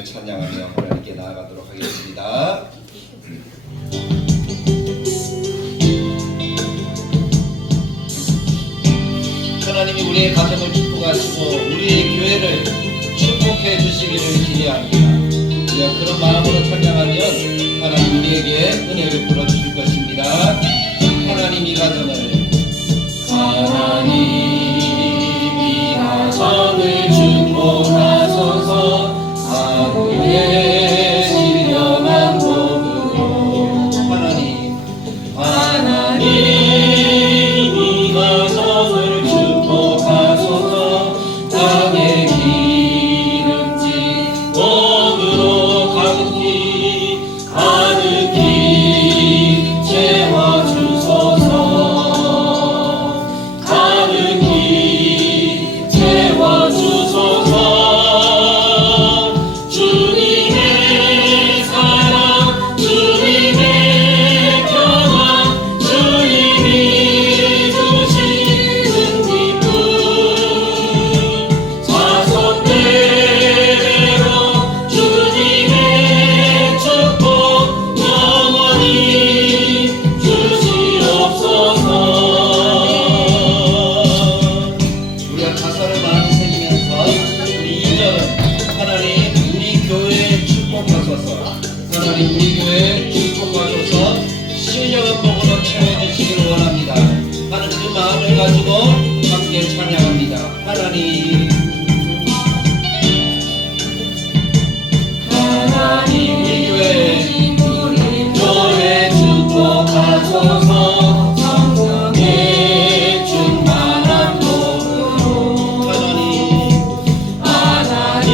하나님을 찬양하며 하나님께 나아가도록 하겠습니다. 하나님이 우리의 가정을 축복하시고 우리의 교회를 축복해 주시기를 기대합니다. 우리가 그런 마음으로 찬양하면 하나님 우리에게 은혜를 베풀어 주실 것입니다. 하나님이 가정을 축복하소서. 하루의 신령한 복으로 하나님이 가정을 축복하소서. 땅의 기름진 복으로 가득히 채워주소서. 하나님 우리 교회 축복하셔서 신령한 복으로 채워주시기를 원합니다. 하는 그 마음을 가지고 함께 찬양합니다. 하나님 우리 교회 축복하소서. 성령의 충만한 복으로 하나님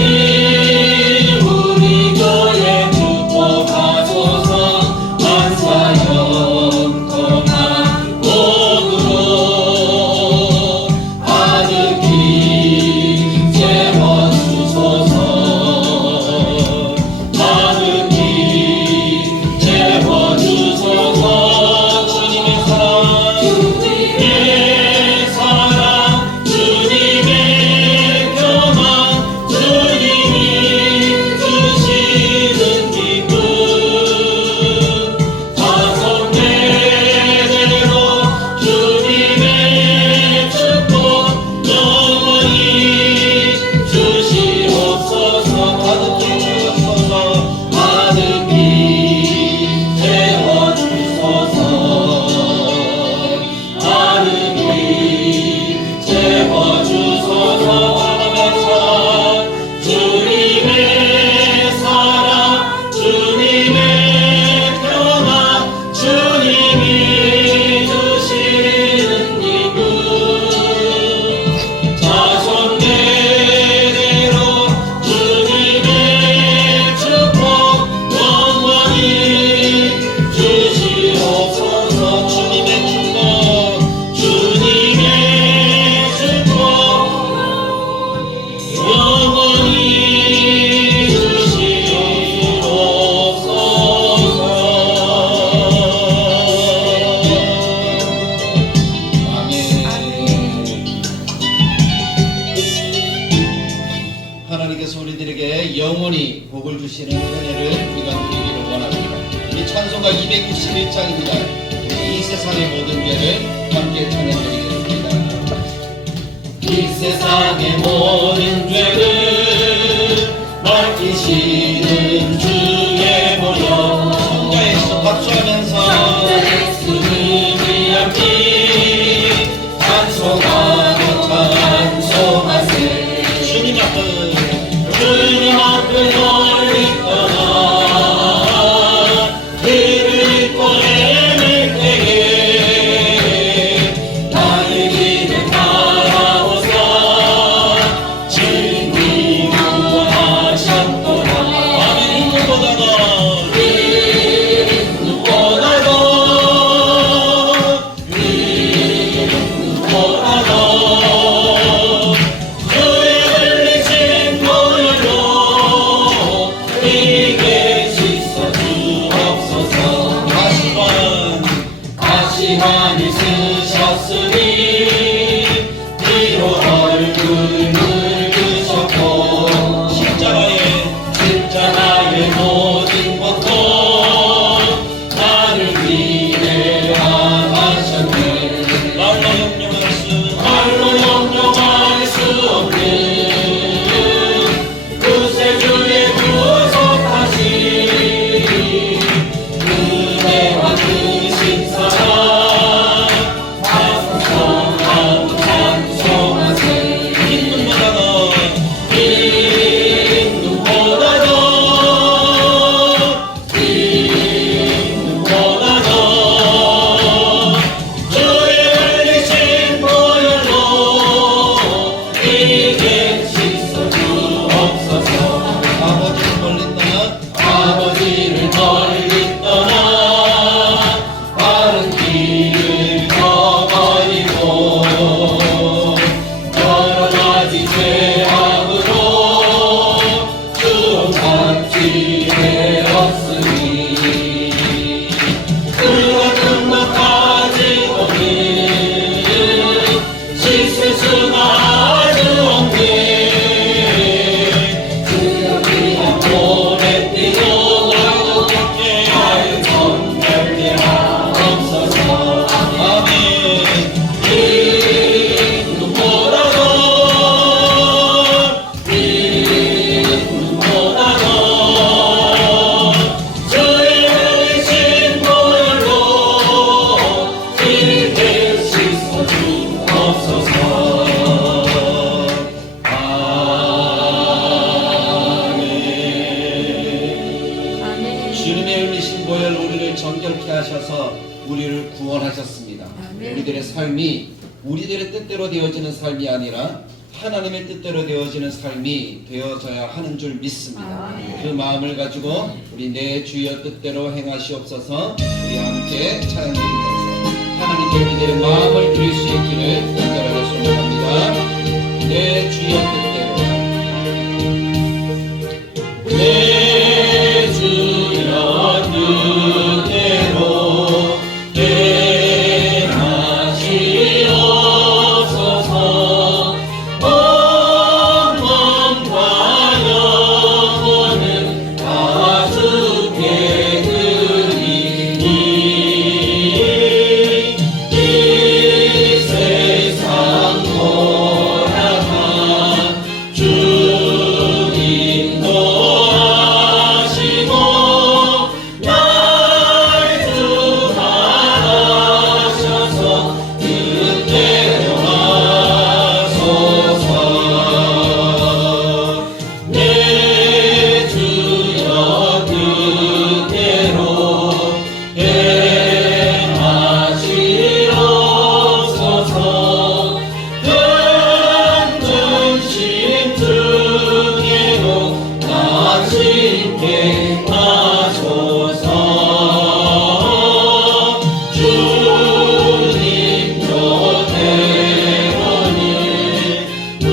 우리 교회 축복하소서. 만사 영통한 복으로 가득히 채워주소서. 가득히 채워주소서. 주님의 사랑 주님의 평안 주님이 주시는 기쁨 다섯 대대로 주님의 축복 영원히 주시옵소서. 가득히 채워주소서. 가득히 채워주소서. 가득히 채워주소서. 주님의 사랑 주님의 평안 주님이 주시는 기쁨 자손 대대로 주님의 축복 영원히 주시옵소서. 주님의 축복 주님의 축복 영원히 주시옵소서. 아멘. 하나님께서 우리들에게 영원히 복을 주시는 은혜를 우리가 누리기를 원합니다. 우리 찬송가 261장입니다. 이 세상의 모든 죄를 함께 찬양드리겠습니다. 이 세상의 모든 죄를 맡기시는 주의 보혈 성자의 수 박수하면서 주님이 찬송하고 찬송하세. 주님 앞을 멀리 떠나 길을 잃고 헤맬 때에 나의 길을 따라오사 주님이 구원하셨도다. 아멘. 누구보다도 주의 흘리신 보혈로 되었으니 우리가 등록하지고는 씻을 수가 아주 없네. 주여 그냥 몸에 뛰고 왕국에 정결케 하옵소서. 아멘. 이 눈보라도 주의 신 보혈로 이를 씻어 주옵소서. 아멘. 주님의 흘리신 보혈 우리를 정결케 하셔서 우리를 구원하셨습니다. 우리들의 삶이 우리들의 뜻대로 되어지는 삶이 아니라 하나님의 뜻대로 되어지는 삶이 되어져야 하는 줄 믿습니다. 그 마음을 가지고 우리 내 주여 뜻대로 행하시옵소서. 우리 함께 찬양 드리면서 하나님께 우리들의 마음을 드릴 수 있기를 간절하게 소망합니다. 내 주여 뜻대로 내 주여 뜻대로 행하시옵소서. 온 몸과 영혼은 다 주께 드리니 이 세상 돌아가 주 인도하시고 날 주관하셔서 뜻대로 하소서. 내 주여 뜻대로 행하시옵소서. 흔든심 중에도 당신께 하소서. 주님 교대로는 물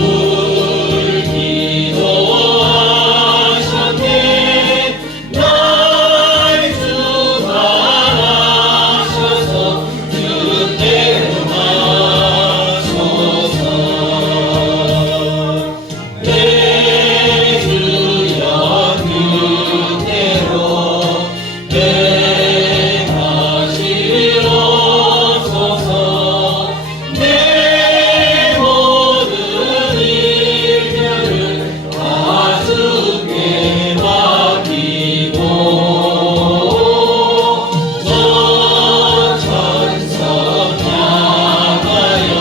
기도하셨네. 날 주관하셔서 뜻대로 하소서. 내 주여 뜻대로 행하시옵소서. 내 모든 일들을 다 주께 맡기고 저 천성 향하여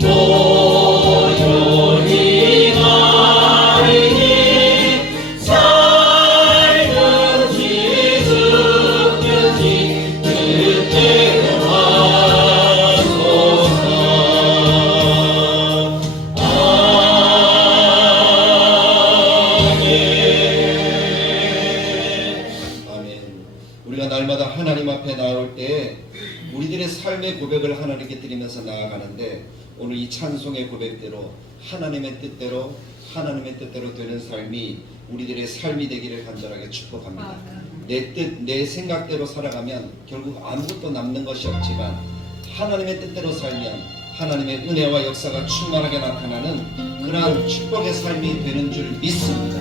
고요히 가리니 살든지 죽든지 뜻대로 하소서. 아멘. 우리가 날마다 하나님 앞에 나올 때 우리들의 삶의 고백을 하나님께 드리면서 나아가는데 오늘 이 찬송의 고백대로 하나님의 뜻대로 되는 삶이 우리들의 삶이 되기를 간절하게 축복합니다. 내 뜻, 내 생각대로 살아가면 결국 아무것도 남는 것이 없지만 하나님의 뜻대로 살면 하나님의 은혜와 역사가 충만하게 나타나는 그러한 축복의 삶이 되는 줄 믿습니다.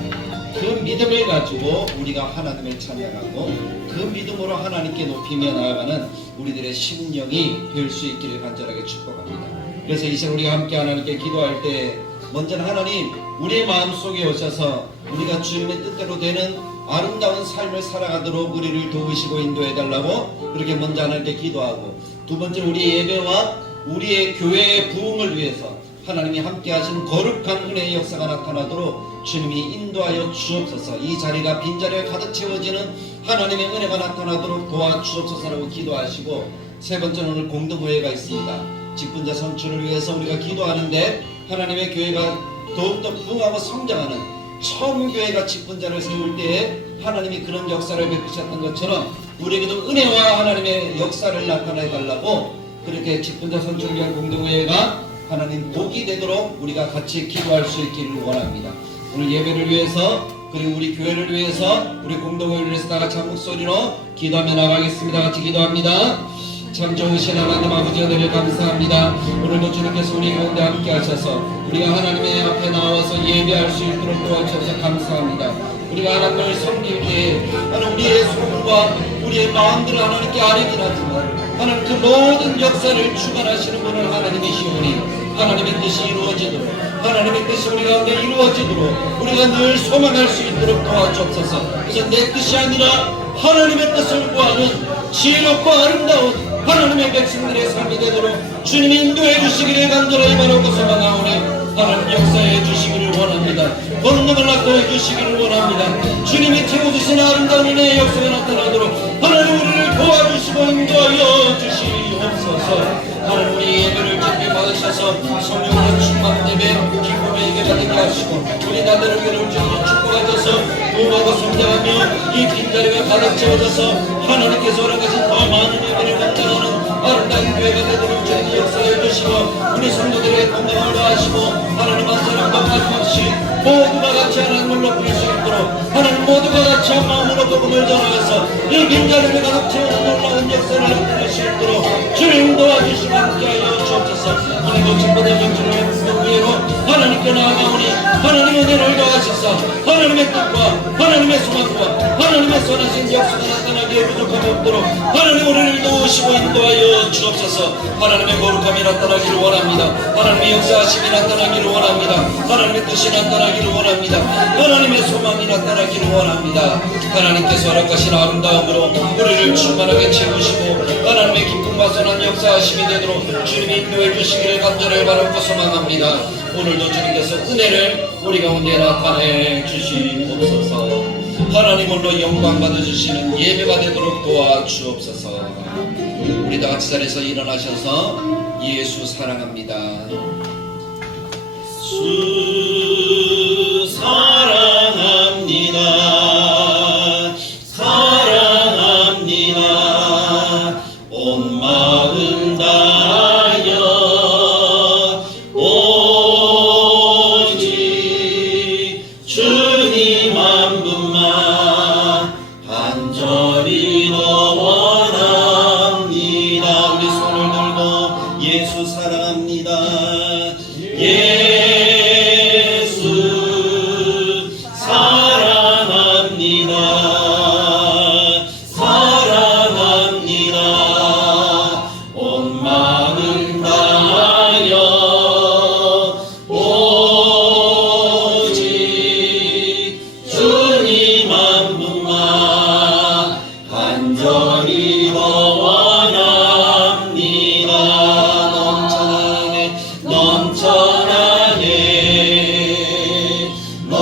그 믿음을 가지고 우리가 하나님을 찬양하고 그 믿음으로 하나님께 높이며 나아가는 우리들의 심령이 될 수 있기를 간절하게 축복합니다. 그래서 이 시간 우리가 함께 하나님께 기도할 때 먼저는 하나님 우리의 마음속에 오셔서 우리가 주님의 뜻대로 되는 아름다운 삶을 살아가도록 우리를 도우시고 인도해달라고 그렇게 먼저 하나님께 기도하고, 두 번째 우리의 예배와 우리의 교회의 부흥을 위해서 하나님이 함께 하신 거룩한 은혜의 역사가 나타나도록 주님이 인도하여 주옵소서. 이 자리가 빈자리가 가득 채워지는 하나님의 은혜가 나타나도록 도와주옵소서라고 기도하시고, 세 번째는 오늘 공동회의가 있습니다. 직분자 선출을 위해서 우리가 기도하는데 하나님의 교회가 더욱더 부흥하고 성장하는 처음 교회가 직분자를 세울 때에 하나님이 그런 역사를 베푸셨던 것처럼 우리에게도 은혜와 하나님의 역사를 나타내 달라고 그렇게 직분자 선출을 위한 공동회의가 하나님 복이 되도록 우리가 같이 기도할 수 있기를 원합니다. 오늘 예배를 위해서 그리고 우리 교회를 위해서, 우리 공동을 위해서 다 같이 한 목소리로 기도하며 나가겠습니다. 같이 기도합니다. 참 좋으신 하나님 아버지 은혜를 감사합니다. 오늘도 주님께서 우리 가운데 함께 하셔서 우리가 하나님의 앞에 나와서 예배할 수 있도록 도와주셔서 감사합니다. 우리가 하나님을 섬길 때 하나님 우리의 손과 우리의 마음들을 하나님께 아뢰긴 하지만 하나님 그 모든 역사를 주관하시는 분은 하나님이시오니 하나님의 뜻이 이루어지도록, 하나님의 뜻이 우리 가운데 이루어지도록 우리가 늘 소망할 수 있도록 도와주옵소서. 그래서 내 뜻이 아니라 하나님의 뜻을 구하는 지혜롭고 아름다운 하나님의 백성들의 삶이 되도록 주님이 인도해 주시기를 간절히 바라고 소망하오니 하나님 역사해 주시기를 원합니다. 권능을 나타내 주시기를 원합니다. 주님이 채워주신 아름다운 은혜의 역사가 나타나도록 하나님 우리를 도와주시고 인도하여 주시옵소서. 하나님 우리 예배를 깊이 받으셔서 성령으로 충만되며 기쁨의 예배 받게 하시고 우리 나라를 괴로울 줄로 축복하셔서 도우하고 성장하며 이 빈자리가 가득 채워져서 하나님께서 허락하신 더 많은 예배를 감당하는 아름다운 교회가 되도록 주님이 역사해 주시고 우리 성도들의 건강을 더하시고 하나님한 사랑과 마지막시 모두가 같이 하나님을 높일 수 있도록 하나님 모두가 같이 한 마음으로 복음을 전하여서 이 빈자리를 가득 채우는 놀라운 역사를 나타낼 수 있도록 주님 도와주시고 함께하여 주옵소서. 오늘도 기쁘다 영주를 위해로 하나님께 나아가오니 하나님 은혜를 더하셔서 하나님의 뜻과 하나님의 소망과 하나님의 선하신 역사가 나타나기에 부족함이 없도록 하나님 우리를 도우시고 인도하여 주옵소서. 하나님의 거룩함이 나타나기를 원합니다. 하나님의 역사하심이 나타나기를 원합니다. 하나님의 뜻이 나타나기를 원합니다. 하나님의 소망이 나타나기를 원합니다. 하나님께서 허락하신 아름다움으로 우리를 충만하게 채우시고 하나님의 기쁨과 선한 역사하심이 되도록 주님이 인도해 주시기를 간절히 바라고 소망합니다. 오늘도 주님께서 은혜를 우리 가운데 나타내 주시옵소서. 하나님 홀로 영광 받아주시는 예배가 되도록 도와주옵소서. 우리 다 같이 자리에서 일어나셔서 예수 사랑합니다. 주 사랑합니다. 사랑합니다. 온 마음 다하여 오직 주님 한 분만 간절히 더 원합니다. 우리 손을 들고 예수 사랑합니다. 예수 사랑합니다. 사랑합니다. 온 마음 다하여 오직 주님 한 분만 간절히 더 원합니다.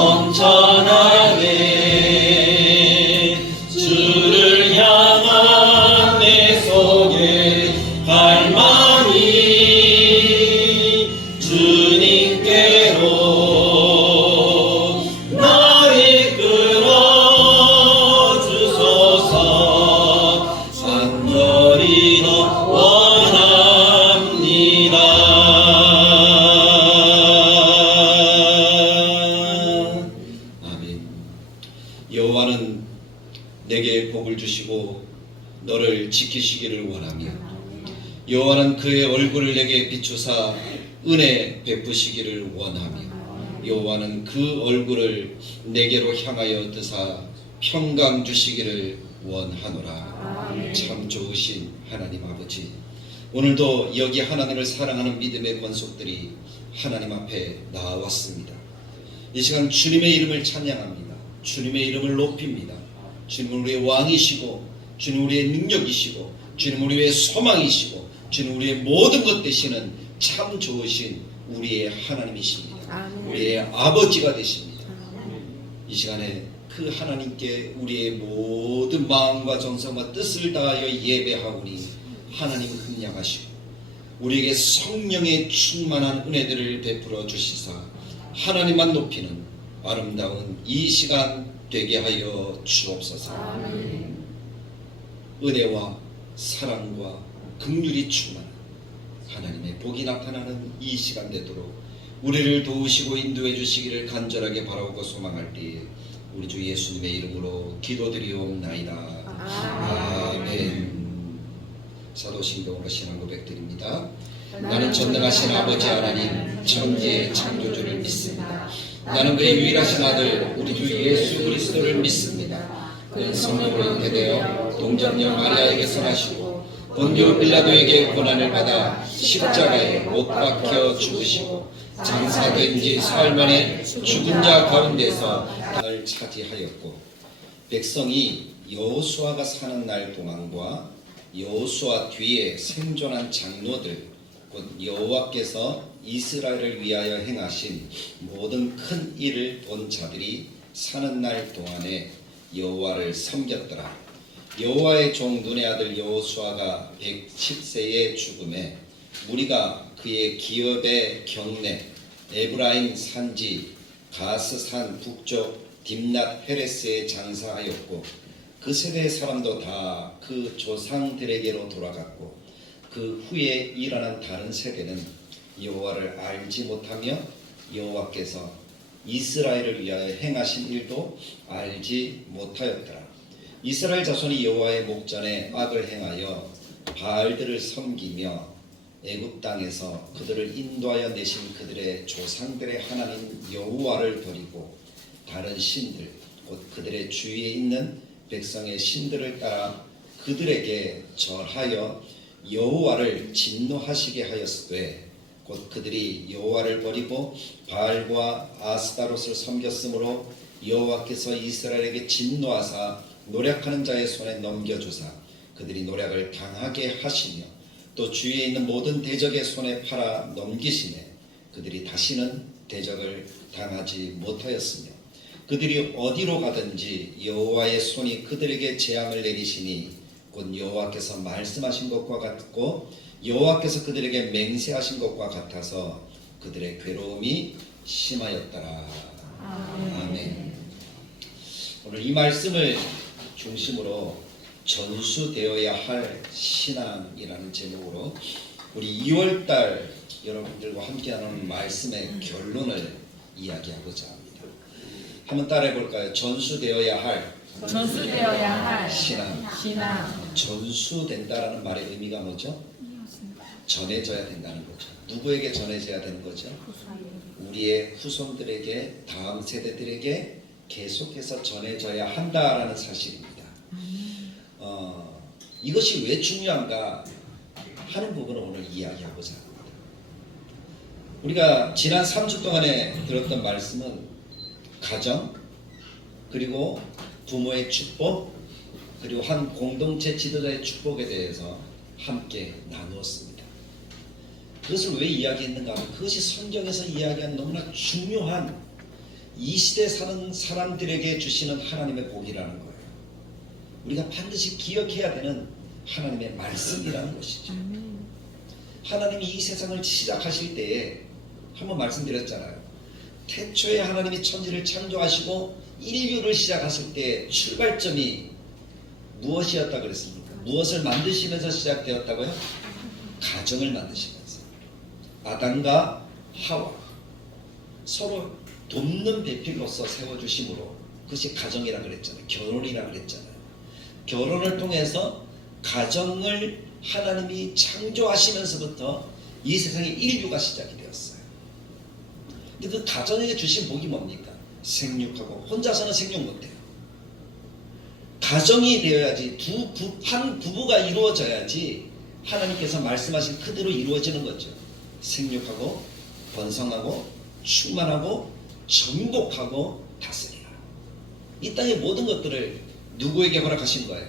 넘쳐나게 주를 향한 내 속에 갈망이 주님께로 나를 끌어 주소서. 간절히 더 원합니다. 여호와는 내게 복을 주시고 너를 지키시기를 원하며 여호와는 그의 얼굴을 내게 비추사 은혜 베푸시기를 원하며 여호와는 그 얼굴을 내게로 향하여 드사 평강 주시기를 원하노라. 참 좋으신 하나님 아버지, 오늘도 여기 하나님을 사랑하는 믿음의 권속들이 하나님 앞에 나왔습니다. 이 시간 주님의 이름을 찬양합니다. 주님의 이름을 높입니다. 주님은 우리의 왕이시고 주님 우리의 능력이시고 주님 우리의 소망이시고 주님 우리의 모든 것 되시는 참 좋으신 우리의 하나님이십니다. 우리의 아버지가 되십니다. 이 시간에 그 하나님께 우리의 모든 마음과 정성과 뜻을 다하여 예배하오니 하나님은 흥량하시고 우리에게 성령의 충만한 은혜들을 베풀어 주시사 하나님만 높이는 아름다운 이 시간 되게 하여 주옵소서. 은혜와 사랑과 긍휼이 충만한 하나님의 복이 나타나는 이 시간 되도록 우리를 도우시고 인도해 주시기를 간절하게 바라고 소망할 때에 우리 주 예수님의 이름으로 기도드리옵나이다. 아멘. 사도신경으로 신앙 고백드립니다. 나는 전능하신 아버지 하나님 천지의 창조주를 믿습니다. 나는 그의 유일하신 아들 우리 주 예수 그리스도를 믿습니다. 그는 성령으로 잉태되어 동정녀 마리아에게서 나시고 본디오 빌라도에게 고난을 받아 십자가에 못 박혀 죽으시고 장사된 지 사흘 만에 죽은 자 가운데서 땅을 차지하였고 백성이 여호수아가 사는 날 동안과 여호수아 뒤에 생존한 장로들 곧 여호와께서 이스라엘을 위하여 행하신 모든 큰 일을 본 자들이 사는 날 동안에 여호와를 섬겼더라. 여호와의 종 눈의 아들 여호수아가 110세의 죽음에 무리가 그의 기업의 경내 에브라임 산지 가스산 북쪽 딥낫 헤레스에 장사하였고 그 세대의 사람도 다 그 조상들에게로 돌아갔고 그 후에 일어난 다른 세대는 여호와를 알지 못하며 여호와께서 이스라엘을 위하여 행하신 일도 알지 못하였더라. 이스라엘 자손이 여호와의 목전에 악을 행하여 바알들을 섬기며 애굽 땅에서 그들을 인도하여 내신 그들의 조상들의 하나님 여호와를 버리고 다른 신들 곧 그들의 주위에 있는 백성의 신들을 따라 그들에게 절하여 여호와를 진노하시게 하였으되 곧 그들이 여호와를 버리고 바알과 아스타롯을 섬겼으므로 여호와께서 이스라엘에게 진노하사 노략하는 자의 손에 넘겨주사 그들이 노략을 당하게 하시며 또 주위에 있는 모든 대적의 손에 팔아 넘기시매 그들이 다시는 대적을 당하지 못하였으며 그들이 어디로 가든지 여호와의 손이 그들에게 재앙을 내리시니 곧 여호와께서 말씀하신 것과 같고 여호와께서 그들에게 맹세하신 것과 같아서 그들의 괴로움이 심하였더라. 아멘. 오늘 이 말씀을 중심으로 전수되어야 할 신앙이라는 제목으로 우리 2월달 여러분들과 함께 나누는 말씀의 결론을 이야기하고자 합니다. 한번 따라해 볼까요? 전수되어야 할 신앙. 전수된다라는 말의 의미가 뭐죠? 전해져야 된다는 거죠. 누구에게 전해져야 되는 거죠? 우리의 후손들에게, 다음 세대들에게 계속해서 전해져야 한다라는 사실입니다. 이것이 왜 중요한가 하는 부분을 오늘 이야기하고자 합니다. 우리가 지난 3주 동안에 들었던 말씀은 가정, 그리고 부모의 축복, 그리고 한 공동체 지도자의 축복에 대해서 함께 나누었습니다. 그것을 왜 이야기했는가 하면 그것이 성경에서 이야기한 너무나 중요한 이 시대에 사는 사람들에게 주시는 하나님의 복이라는 거예요. 우리가 반드시 기억해야 되는 하나님의 말씀이라는 것이죠. 하나님이 이 세상을 시작하실 때에 한번 말씀드렸잖아요. 태초에 하나님이 천지를 창조하시고 인류를 시작하실 때 출발점이 무엇이었다 그랬습니까? 무엇을 만드시면서 시작되었다고요? 가정을 만드시면서 아담과 하와 서로 돕는 배필로서 세워주심으로 그것이 가정이라 그랬잖아요. 결혼이라 그랬잖아요. 결혼을 통해서 가정을 하나님이 창조하시면서부터 이 세상의 인류가 시작이 되었어요. 근데 그 가정에게 주신 복이 뭡니까? 생육하고 혼자서는 생육 못해요. 가정이 되어야지 한 부부가 이루어져야지 하나님께서 말씀하신 그대로 이루어지는 거죠. 생육하고 번성하고 충만하고 정복하고 다스리라. 이 땅의 모든 것들을 누구에게 허락하신 거예요?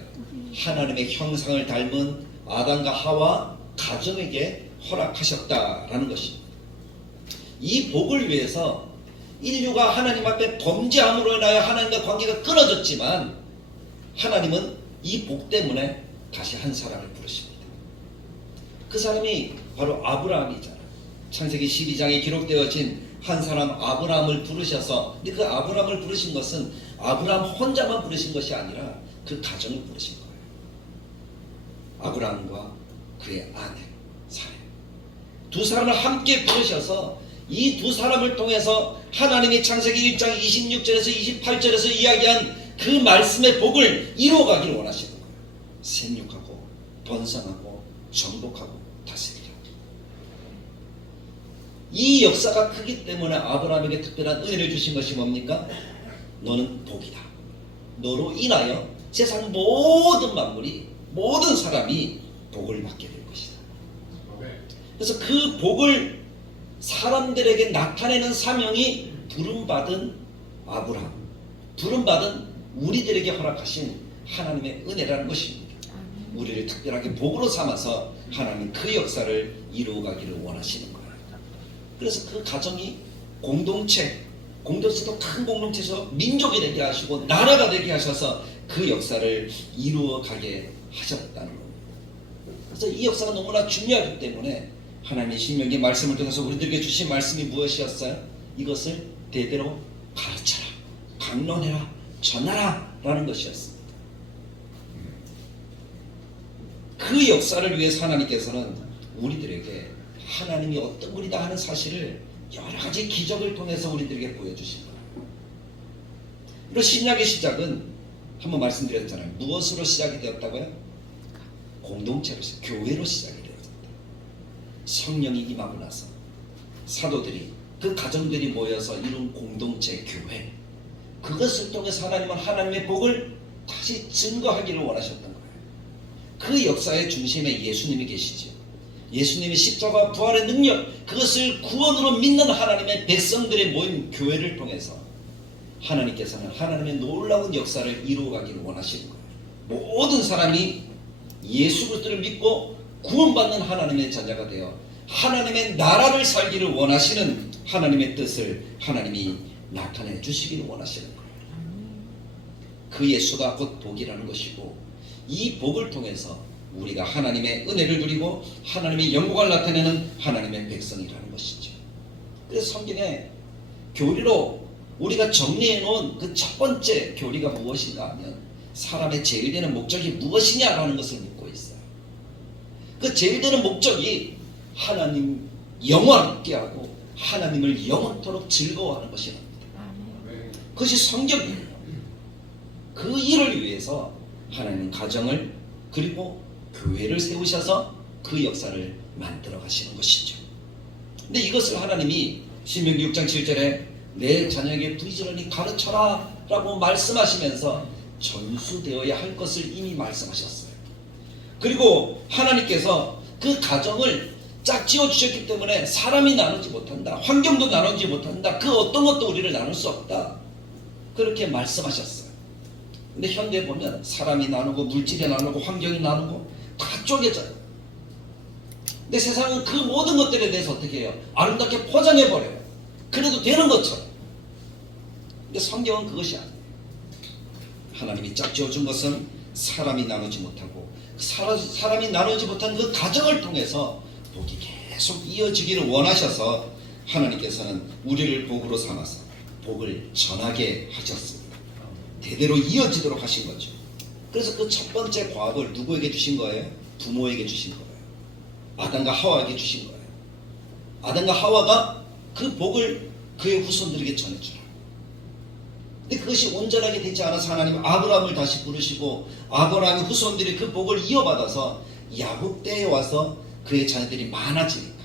하나님의 형상을 닮은 아담과 하와 가정에게 허락하셨다라는 것입니다. 이 복을 위해서 인류가 하나님 앞에 범죄함으로 인하여 하나님과 관계가 끊어졌지만 하나님은 이 복 때문에 다시 한 사람을 부르십니다. 그 사람이 바로 아브라함이잖아요. 창세기 12장에 기록되어진 한 사람 아브라함을 부르셔서, 근데 그 아브라함을 부르신 것은 아브라함 혼자만 부르신 것이 아니라 그 가정을 부르신 거예요. 아브라함과 그의 아내 사례 두 사람을 함께 부르셔서 이 두 사람을 통해서 하나님이 창세기 1장 26절에서 28절에서 이야기한 그 말씀의 복을 이루어가기를 원하시는 거예요. 생육하고 번성하고 정복하고 다스리라. 이 역사가 크기 때문에 아브라함에게 특별한 은혜를 주신 것이 뭡니까? 너는 복이다. 너로 인하여 세상 모든 만물이, 모든 사람이 복을 받게 될 것이다. 그래서 그 복을 사람들에게 나타내는 사명이 부름받은 아브라함, 부름받은 우리들에게 허락하신 하나님의 은혜라는 것입니다. 우리를 특별하게 복으로 삼아서 하나님 그 역사를 이루어가기를 원하시는 거예요. 그래서 그 가정이 공동체도 큰 공동체에서 민족이 되게 하시고 나라가 되게 하셔서 그 역사를 이루어가게 하셨다는 겁니다. 그래서 이 역사가 너무나 중요하기 때문에 하나님의 신명기 말씀을 통해서 우리들에게 주신 말씀이 무엇이었어요? 이것을 대대로 가르쳐라, 강론해라, 전하라 라는 것이었습니다. 그 역사를 위해서 하나님께서는 우리들에게 하나님이 어떤 분이다 하는 사실을 여러 가지 기적을 통해서 우리들에게 보여주신 거예요. 그리고 신약의 시작은 한번 말씀드렸잖아요. 무엇으로 시작이 되었다고요? 공동체로, 교회로 시작이 되었다. 성령이 임하고 나서 사도들이, 그 가정들이 모여서 이룬 공동체, 교회, 그것을 통해서 하나님은 하나님의 복을 다시 증거하기를 원하셨던 거예요. 그 역사의 중심에 예수님이 계시죠. 예수님의 십자가 부활의 능력, 그것을 구원으로 믿는 하나님의 백성들의 모임 교회를 통해서 하나님께서는 하나님의 놀라운 역사를 이루어가기를 원하시는 거예요. 모든 사람이 예수 그리스도를 믿고 구원받는 하나님의 자녀가 되어 하나님의 나라를 살기를 원하시는 하나님의 뜻을 하나님이 나타내 주시기를 원하시는 거예요. 그 예수가 곧 복이라는 것이고, 이 복을 통해서 우리가 하나님의 은혜를 누리고 하나님의 영광을 나타내는 하나님의 백성이라는 것이죠. 그래서 성경에 교리로 우리가 정리해 놓은 그 첫 번째 교리가 무엇인가 하면 사람의 제일 되는 목적이 무엇이냐라는 것을 묻고 있어요. 그 제일 되는 목적이 하나님 영원하게 하고 하나님을 영원토록 즐거워하는 것이랍니다. 그것이 성경이에요. 그 일을 위해서 하나님은 가정을 그리고 교회를 세우셔서 그 역사를 만들어 가시는 것이죠. 근데 이것을 하나님이 신명기 6장 7절에 내 자녀에게 부지런히 가르쳐라 라고 말씀하시면서 전수되어야 할 것을 이미 말씀하셨어요. 그리고 하나님께서 그 가정을 짝 지어주셨기 때문에 사람이 나누지 못한다, 환경도 나누지 못한다, 그 어떤 것도 우리를 나눌 수 없다, 그렇게 말씀하셨어요. 근데 현대에 보면 사람이 나누고 물질이 나누고 환경이 나누고 다 쪼개져요. 근데 세상은 그 모든 것들에 대해서 어떻게 해요? 아름답게 포장해버려요. 그래도 되는 것처럼. 근데 성경은 그것이 아니에요. 하나님이 짝 지어준 것은 사람이 나누지 못하고 사람이 나누지 못한 그 가정을 통해서 복이 계속 이어지기를 원하셔서 하나님께서는 우리를 복으로 삼아서 복을 전하게 하셨습니다. 대대로 이어지도록 하신 거죠. 그래서 그 첫 번째 과업을 누구에게 주신 거예요? 부모에게 주신 거예요. 아담과 하와에게 주신 거예요. 아담과 하와가 그 복을 그의 후손들에게 전해주라. 근데 그것이 온전하게 되지 않아서 하나님 아브라함을 다시 부르시고 아브라함의 후손들이 그 복을 이어받아서 야곱 때에 와서 그의 자녀들이 많아지니까.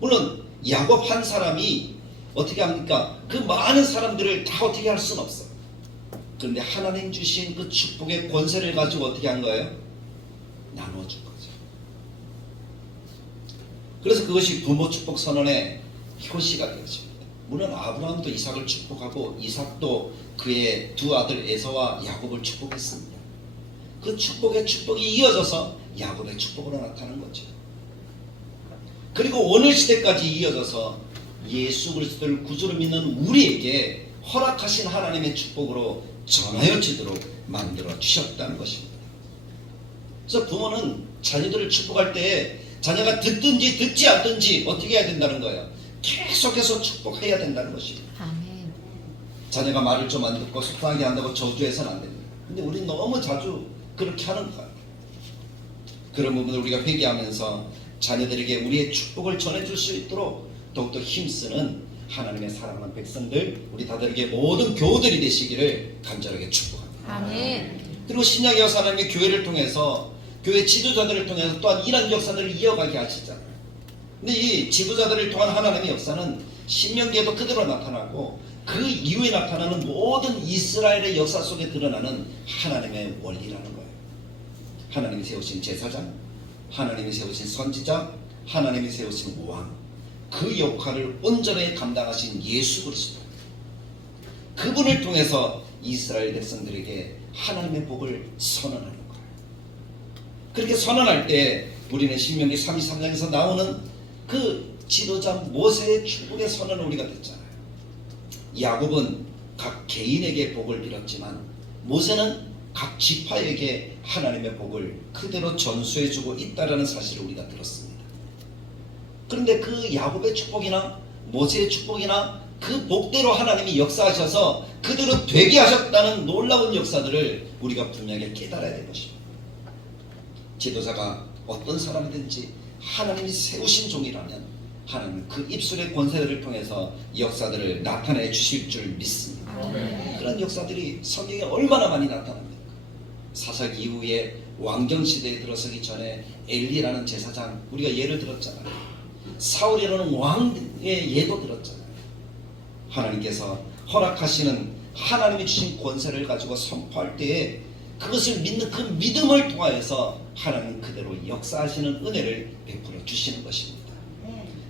물론 야곱 한 사람이 어떻게 합니까? 그 많은 사람들을 다 어떻게 할 수는 없어요. 그런데 하나님 주신 그 축복의 권세를 가지고 어떻게 한 거예요? 나누어준 거죠. 그래서 그것이 부모 축복 선언의 효시가 되어집니다. 물론 아브라함도 이삭을 축복하고 이삭도 그의 두 아들 에서와 야곱을 축복했습니다. 그 축복의 축복이 이어져서 야곱의 축복으로 나타난 거죠. 그리고 오늘 시대까지 이어져서 예수 그리스도를 구주로 믿는 우리에게 허락하신 하나님의 축복으로 전하여지도록 만들어 주셨다는 것입니다. 그래서 부모는 자녀들을 축복할 때에 자녀가 듣든지 듣지 않든지 어떻게 해야 된다는 거예요? 계속해서 축복해야 된다는 것입니다. 아멘. 자녀가 말을 좀 안 듣고 속상하게 한다고 저주해서는 안 됩니다. 근데 우리는 너무 자주 그렇게 하는 거예요. 그런 부분을 우리가 회개하면서 자녀들에게 우리의 축복을 전해줄 수 있도록 더욱더 힘쓰는 하나님의 사랑하는 백성들, 우리 다들에게 모든 교우들이 되시기를 간절하게 축복합니다. 아멘. 그리고 신약의 역사 하나님의 교회를 통해서, 교회 지도자들을 통해서 또한 이런 역사들을 이어가게 하시잖아요. 근데 이 지도자들을 통한 하나님의 역사는 신명기에도 그대로 나타나고, 그 이후에 나타나는 모든 이스라엘의 역사 속에 드러나는 하나님의 원리라는 거예요. 하나님이 세우신 제사장, 하나님이 세우신 선지자, 하나님이 세우신 왕, 그 역할을 온전히 감당하신 예수 그리스도, 그분을 통해서 이스라엘 백성들에게 하나님의 복을 선언하는 거예요. 그렇게 선언할 때 우리는 신명기 33장에서 나오는 그 지도자 모세의 축복의 선언을 우리가 듣잖아요. 야곱은 각 개인에게 복을 빌었지만 모세는 각 지파에게 하나님의 복을 그대로 전수해주고 있다라는 사실을 우리가 들었습니다. 그런데 그 야곱의 축복이나 모세의 축복이나 그 복대로 하나님이 역사하셔서 그대로 되게 하셨다는 놀라운 역사들을 우리가 분명히 깨달아야 될 것입니다. 지도자가 어떤 사람이든지 하나님이 세우신 종이라면 하나님은 그 입술의 권세를 통해서 역사들을 나타내 주실 줄 믿습니다. 그런 역사들이 성경에 얼마나 많이 나타납니까? 사사기 이후에 왕정시대에 들어서기 전에 엘리라는 제사장, 우리가 예를 들었잖아요. 사울이라는 왕의 예도 들었잖아요. 하나님께서 허락하시는 하나님이 주신 권세를 가지고 선포할 때에 그것을 믿는 그 믿음을 통하여서 하나님 그대로 역사하시는 은혜를 베풀어 주시는 것입니다.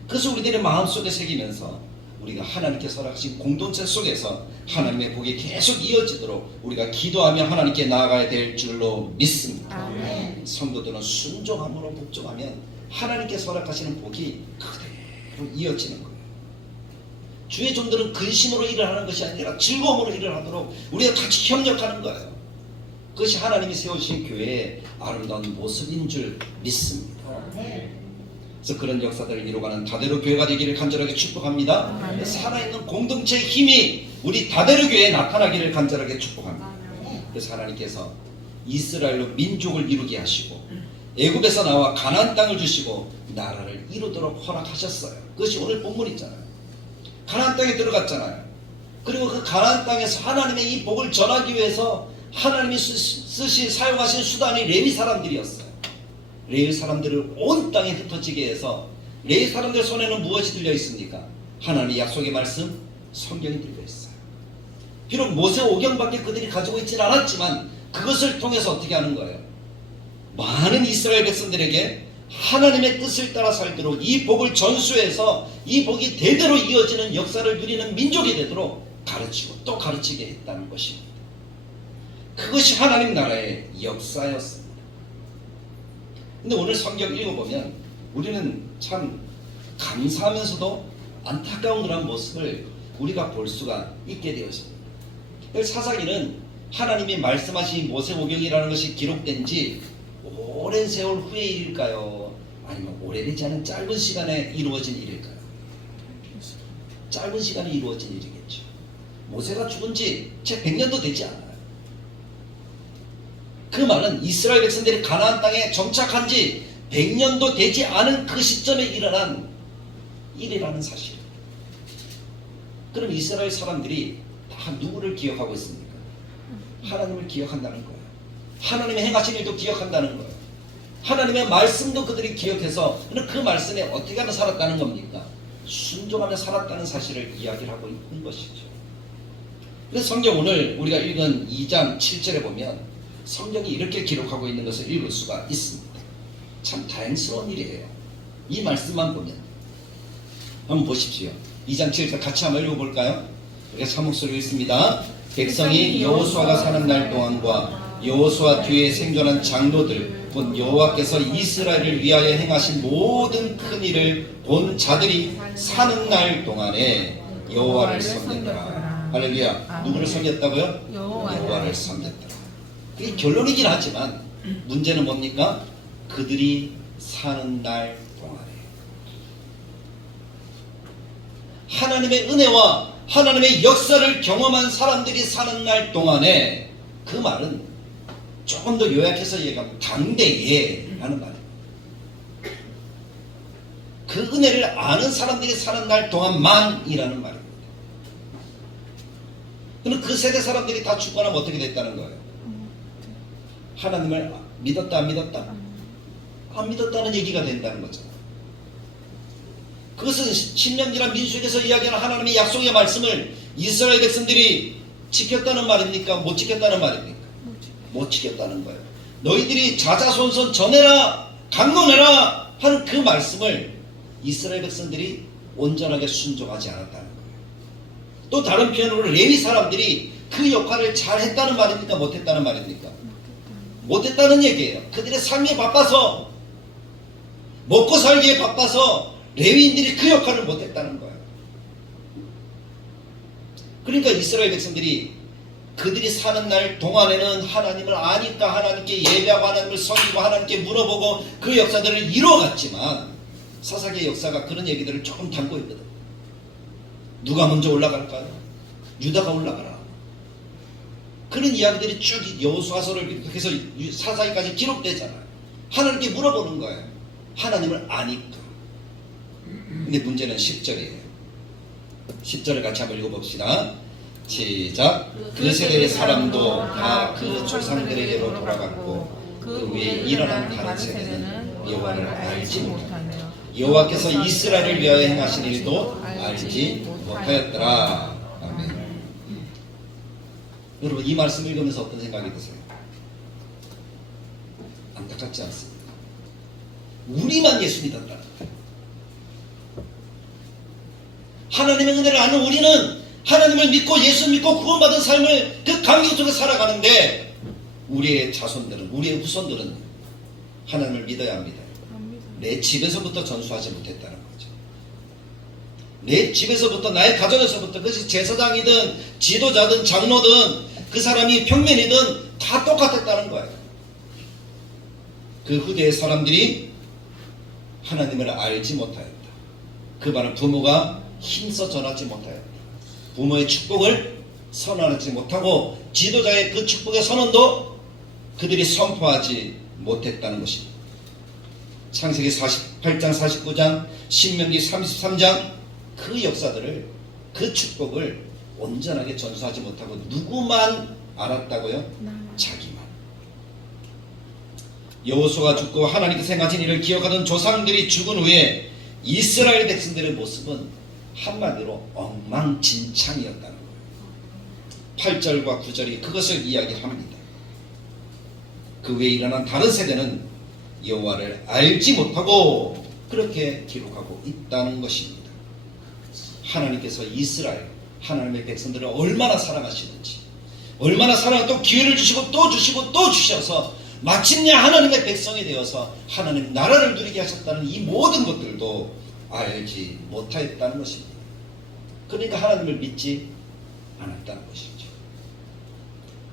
그것을 우리들의 마음속에 새기면서 우리가 하나님께서 허락하신 공동체 속에서 하나님의 복이 계속 이어지도록 우리가 기도하며 하나님께 나아가야 될 줄로 믿습니다. 아멘. 성도들은 순종함으로 복종하면 하나님께서 허락하시는 복이 그대로 이어지는 거예요. 주의 종들은 근심으로 일을 하는 것이 아니라 즐거움으로 일을 하도록 우리가 같이 협력하는 거예요. 그것이 하나님이 세우신 교회의 아름다운 모습인 줄 믿습니다. 그래서 그런 역사들을 이루어가는 다대로 교회가 되기를 간절하게 축복합니다. 살아있는 공동체의 힘이 우리 다대로 교회에 나타나기를 간절하게 축복합니다. 그래서 하나님께서 이스라엘로 민족을 이루게 하시고 애굽에서 나와 가나안 땅을 주시고 나라를 이루도록 허락하셨어요. 그것이 오늘 본문이잖아요. 가나안 땅에 들어갔잖아요. 그리고 그 가나안 땅에서 하나님의 이 복을 전하기 위해서 하나님이 사용하신 수단이 레위 사람들이었어요. 레위 사람들을 온 땅에 흩어지게 해서 레위 사람들 손에는 무엇이 들려 있습니까? 하나님의 약속의 말씀, 성경이 들려 있어요. 비록 모세 오경밖에 그들이 가지고 있지는 않았지만 그것을 통해서 어떻게 하는 거예요? 많은 이스라엘 백성들에게 하나님의 뜻을 따라 살도록 이 복을 전수해서 이 복이 대대로 이어지는 역사를 누리는 민족이 되도록 가르치고 또 가르치게 했다는 것입니다. 그것이 하나님 나라의 역사였습니다. 근데 오늘 성경 읽어보면 우리는 참 감사하면서도 안타까운 그런 모습을 우리가 볼 수가 있게 되었습니다. 사사기는 하나님이 말씀하신 모세오경이라는 것이 기록된 지 오랜 세월 후의 일일까요? 아니면 오래되지 않은 짧은 시간에 이루어진 일일까요? 짧은 시간에 이루어진 일이겠죠. 모세가 죽은 지 채 100년도 되지 않아요. 그 말은 이스라엘 백성들이 가나안 땅에 정착한 지 100년도 되지 않은 그 시점에 일어난 일이라는 사실. 그럼 이스라엘 사람들이 다 누구를 기억하고 있습니까? 하나님을 기억한다는 거예요. 하나님의 행하신 일도 기억한다는 거예요. 하나님의 말씀도 그들이 기억해서 그 말씀에 어떻게 하며 살았다는 겁니까? 순종하며 살았다는 사실을 이야기를 하고 있는 것이죠. 그래서 성경 오늘 우리가 읽은 2장 7절에 보면 성경이 이렇게 기록하고 있는 것을 읽을 수가 있습니다. 참 다행스러운 일이에요. 이 말씀만 보면. 한번 보십시오. 2장 7절 같이 한번 읽어볼까요? 우리가 사목소리로 읽습니다. 백성이 여호수아가 사는 날 동안과 여호수아 뒤에 생존한 장로들 곧 여호와께서 이스라엘을 위하여 행하신 모든 큰 일을 본 자들이 사는 날 동안에 여호와를 섬겼더라. 할렐루야. 누구를 섬겼다고요? 여호와를 섬겼더라. 이게 결론이긴 하지만 문제는 뭡니까? 그들이 사는 날 동안에 하나님의 은혜와 하나님의 역사를 경험한 사람들이 사는 날 동안에, 그 말은 조금 더 요약해서 얘기하면 당대에 라는 말이에요. 그 은혜를 아는 사람들이 사는 날 동안만이라는 말입니다. 그럼 그 세대 사람들이 다 죽거나 어떻게 됐다는 거예요? 하나님을 믿었다 안 믿었다? 안 믿었다는 얘기가 된다는 거죠. 그것은 신명기나 민수기에서 이야기하는 하나님의 약속의 말씀을 이스라엘 백성들이 지켰다는 말입니까? 못 지켰다는 말입니까? 못 지켰다는 거예요. 너희들이 자자손손 전해라 강론해라 하는 그 말씀을 이스라엘 백성들이 온전하게 순종하지 않았다는 거예요. 또 다른 표현으로 레위 사람들이 그 역할을 잘했다는 말입니까? 못했다는 말입니까? 못했다는 얘기예요. 그들의 삶에 바빠서, 먹고 살기에 바빠서 레위인들이 그 역할을 못했다는 거예요. 그러니까 이스라엘 백성들이 그들이 사는 날 동안에는 하나님을 아니까 하나님께 예배하고 하나님을 섬기고 하나님께 물어보고 그 역사들을 이뤄갔지만 사사기의 역사가 그런 얘기들을 조금 담고 있거든. 누가 먼저 올라갈까요? 유다가 올라가라. 그런 이야기들이 쭉 여호수아서를 비롯해서 사사기까지 기록되잖아요. 하나님께 물어보는 거예요. 하나님을 아니까. 근데 문제는 10절이에요. 10절을 같이 한번 읽어봅시다. 시작. 그 세대의 사람도 다 그 조상들에게로 돌아갔고 그 위에 일어난 다른 세대는 여호와를 알지 못하며 여호와께서 이스라엘을 위하여 행하신 일도 알지 못하였더라. 아멘. 여러분 이 말씀 읽으면서 어떤 생각이 드세요? 안타깝지 않습니까? 우리만 예수 믿었다는 거예요. 하나님의 은혜를 아는 우리는 하나님을 믿고 예수 믿고 구원받은 삶을 그 감격 속에 살아가는데 우리의 자손들은, 우리의 후손들은 하나님을 믿어야 합니다. 내 집에서부터 전수하지 못했다는 거죠. 내 집에서부터, 나의 가정에서부터, 그것이 제사장이든 지도자든 장로든 그 사람이 평면이든 다 똑같았다는 거예요. 그 후대의 사람들이 하나님을 알지 못하였다. 그 말은 부모가 힘써 전하지 못하였다. 부모의 축복을 선언하지 못하고 지도자의 그 축복의 선언도 그들이 선포하지 못했다는 것입니다. 창세기 48장 49장 신명기 33장 그 역사들을, 그 축복을 온전하게 전수하지 못하고 누구만 알았다고요? 자기만. 여호수아가 죽고 하나님께서 행하신 일을 기억하던 조상들이 죽은 후에 이스라엘 백성들의 모습은 한마디로 엉망진창이었다는 거예요. 8절과 9절이 그것을 이야기합니다. 그 외에 일어난 다른 세대는 여호와를 알지 못하고 그렇게 기록하고 있다는 것입니다. 하나님께서 이스라엘, 하나님의 백성들을 얼마나 사랑하시는지, 얼마나 사랑하고 또 기회를 주시고 또 주시고 또 주셔서 마침내 하나님의 백성이 되어서 하나님 나라를 누리게 하셨다는 이 모든 것들도 알지 못하였다는 것입니다. 그러니까 하나님을 믿지 않았다는 것이죠.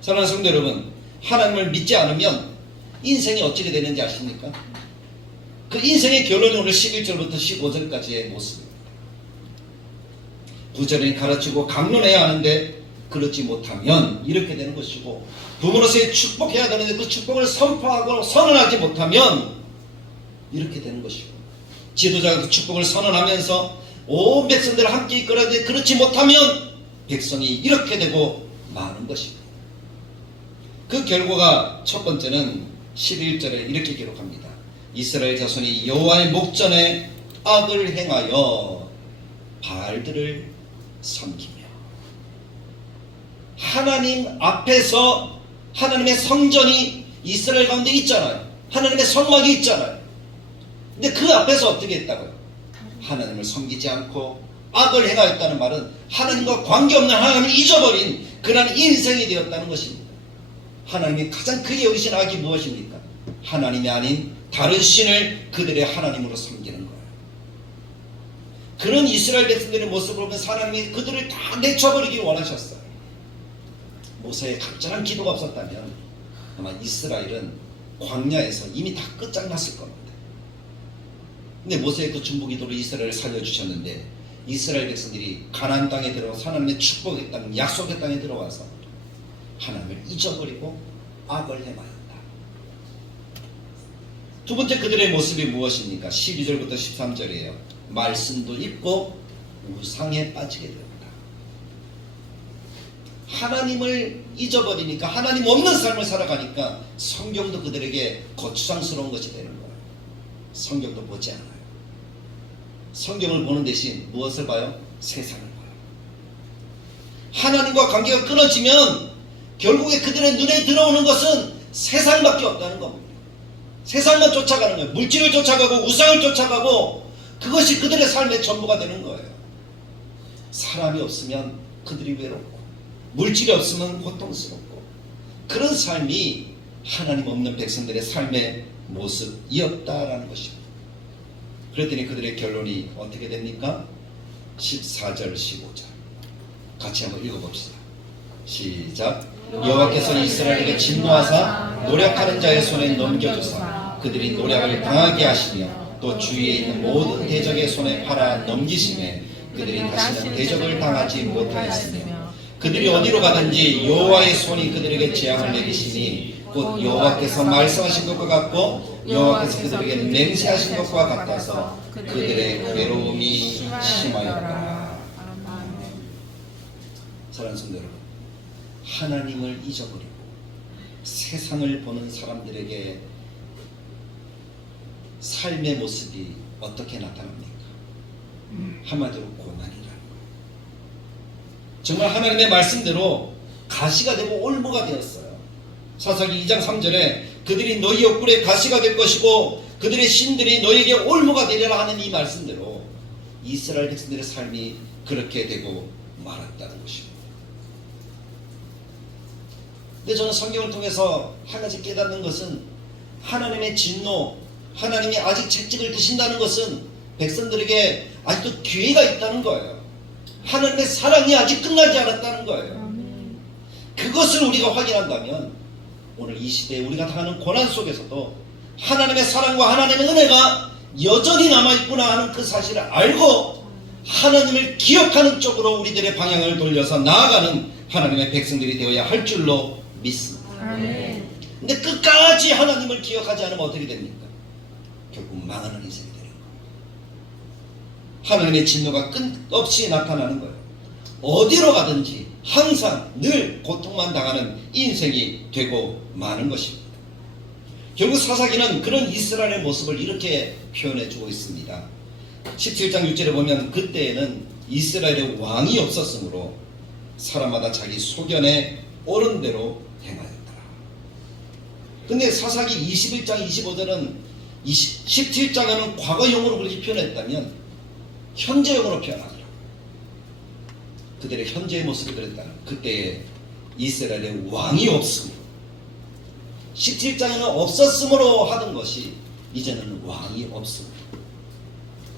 사랑하는 성도 여러분, 하나님을 믿지 않으면 인생이 어찌게 되는지 아십니까? 그 인생의 결론이 오늘 11절부터 15절까지의 모습입니다. 9절에 가르치고 강론해야 하는데 그렇지 못하면 이렇게 되는 것이고, 부모로서의 축복해야 되는데 그 축복을 선포하고 선언하지 못하면 이렇게 되는 것이고, 지도자가 그 축복을 선언하면서 온 백성들을 함께 이끌어야 되는데 그렇지 못하면 백성이 이렇게 되고 마는 것입니다. 그 결과가 첫 번째는 11절에 이렇게 기록합니다. 이스라엘 자손이 여호와의 목전에 악을 행하여 바알들을 섬기며. 하나님 앞에서 하나님의 성전이 이스라엘 가운데 있잖아요. 하나님의 성막이 있잖아요. 근데 그 앞에서 어떻게 했다고요? 하나님을 섬기지 않고 악을 행하였다는 말은 하나님과 관계없는 하나님을 잊어버린 그런 인생이 되었다는 것입니다. 하나님이 가장 크게 여기신 악이 무엇입니까? 하나님이 아닌 다른 신을 그들의 하나님으로 섬기는 거예요. 그런 이스라엘 백성들의 모습을 보면서 하나님이 그들을 다 내쳐버리기를 원하셨어요. 모세의 간절한 기도가 없었다면 아마 이스라엘은 광야에서 이미 다 끝장났을 겁니다. 근데 모세의 그 중보기도로 이스라엘을 살려주셨는데 이스라엘 백성들이 가나안 땅에 들어가서 하나님의 축복의 땅, 약속의 땅에 들어와서 하나님을 잊어버리고 악을 행하였다. 두 번째 그들의 모습이 무엇입니까? 12절부터 13절이에요. 말씀도 잊고 우상에 빠지게 됩니다. 하나님을 잊어버리니까, 하나님 없는 삶을 살아가니까 성경도 그들에게 거추장스러운 것이 되는 거예요. 성경도 보지 않아요. 성경을 보는 대신 무엇을 봐요? 세상을 봐요. 하나님과 관계가 끊어지면 결국에 그들의 눈에 들어오는 것은 세상밖에 없다는 겁니다. 세상만 쫓아가는 거예요. 물질을 쫓아가고 우상을 쫓아가고 그것이 그들의 삶의 전부가 되는 거예요. 사람이 없으면 그들이 외롭고 물질이 없으면 고통스럽고, 그런 삶이 하나님 없는 백성들의 삶의 모습이었다라는 것입니다. 그랬더니 그들의 결론이 어떻게 됩니까? 14절 15절 같이 한번 읽어봅시다. 시작. 여호와께서 이스라엘에게 진노하사 노력하는 자의 손에 넘겨주사 그들이 노력을 당하게 하시며 또 주위에 있는 모든 대적의 손에 팔아 넘기시매 그들이 다시는 대적을 당하지 못하였으며 그들이 어디로 가든지 여호와의 손이 그들에게 재앙을 내리시니 곧 여호와께서 말씀하신 것과 같고 여호와께서 그들에게 맹세하신 것과 같아서 그들의 괴로움이 심하였다. 사랑하는 성도 여러분, 하나님을 잊어버리고 세상을 보는 사람들에게 삶의 모습이 어떻게 나타납니까? 한마디로 고난이라는 거예요. 정말 하나님의 말씀대로 가시가 되고 올무가 되었어요. 사사기 2장 3절에 그들이 너희 옆구리에 가시가 될 것이고 그들의 신들이 너희에게 올무가 되리라 하는 이 말씀대로 이스라엘 백성들의 삶이 그렇게 되고 말았다는 것입니다. 근데 저는 성경을 통해서 한 가지 깨닫는 것은 하나님의 진노, 하나님이 아직 채찍을 드신다는 것은 백성들에게 아직도 기회가 있다는 거예요. 하나님의 사랑이 아직 끝나지 않았다는 거예요. 그것을 우리가 확인한다면 오늘 이 시대에 우리가 당하는 고난 속에서도 하나님의 사랑과 하나님의 은혜가 여전히 남아있구나 하는 그 사실을 알고 하나님을 기억하는 쪽으로 우리들의 방향을 돌려서 나아가는 하나님의 백성들이 되어야 할 줄로 믿습니다. 근데 끝까지 하나님을 기억하지 않으면 어떻게 됩니까? 결국 망하는 인생이 되는 거예요. 하나님의 진노가 끝없이 나타나는 거예요. 어디로 가든지 항상 늘 고통만 당하는 인생이 되고 마는 것입니다. 결국 사사기는 그런 이스라엘의 모습을 이렇게 표현해 주고 있습니다. 17장 6절에 보면 그때에는 이스라엘의 왕이 없었으므로 사람마다 자기 소견에 옳은 대로 행하였더라. 근데 사사기 21장 25절은 17장에는 과거형으로 그렇게 표현했다면 현재형으로 표현하더라. 그들의 현재의 모습이 그랬다는, 그때에 이스라엘의 왕이 없음으로, 17장에는 없었으므로 하던 것이 이제는 왕이 없음으로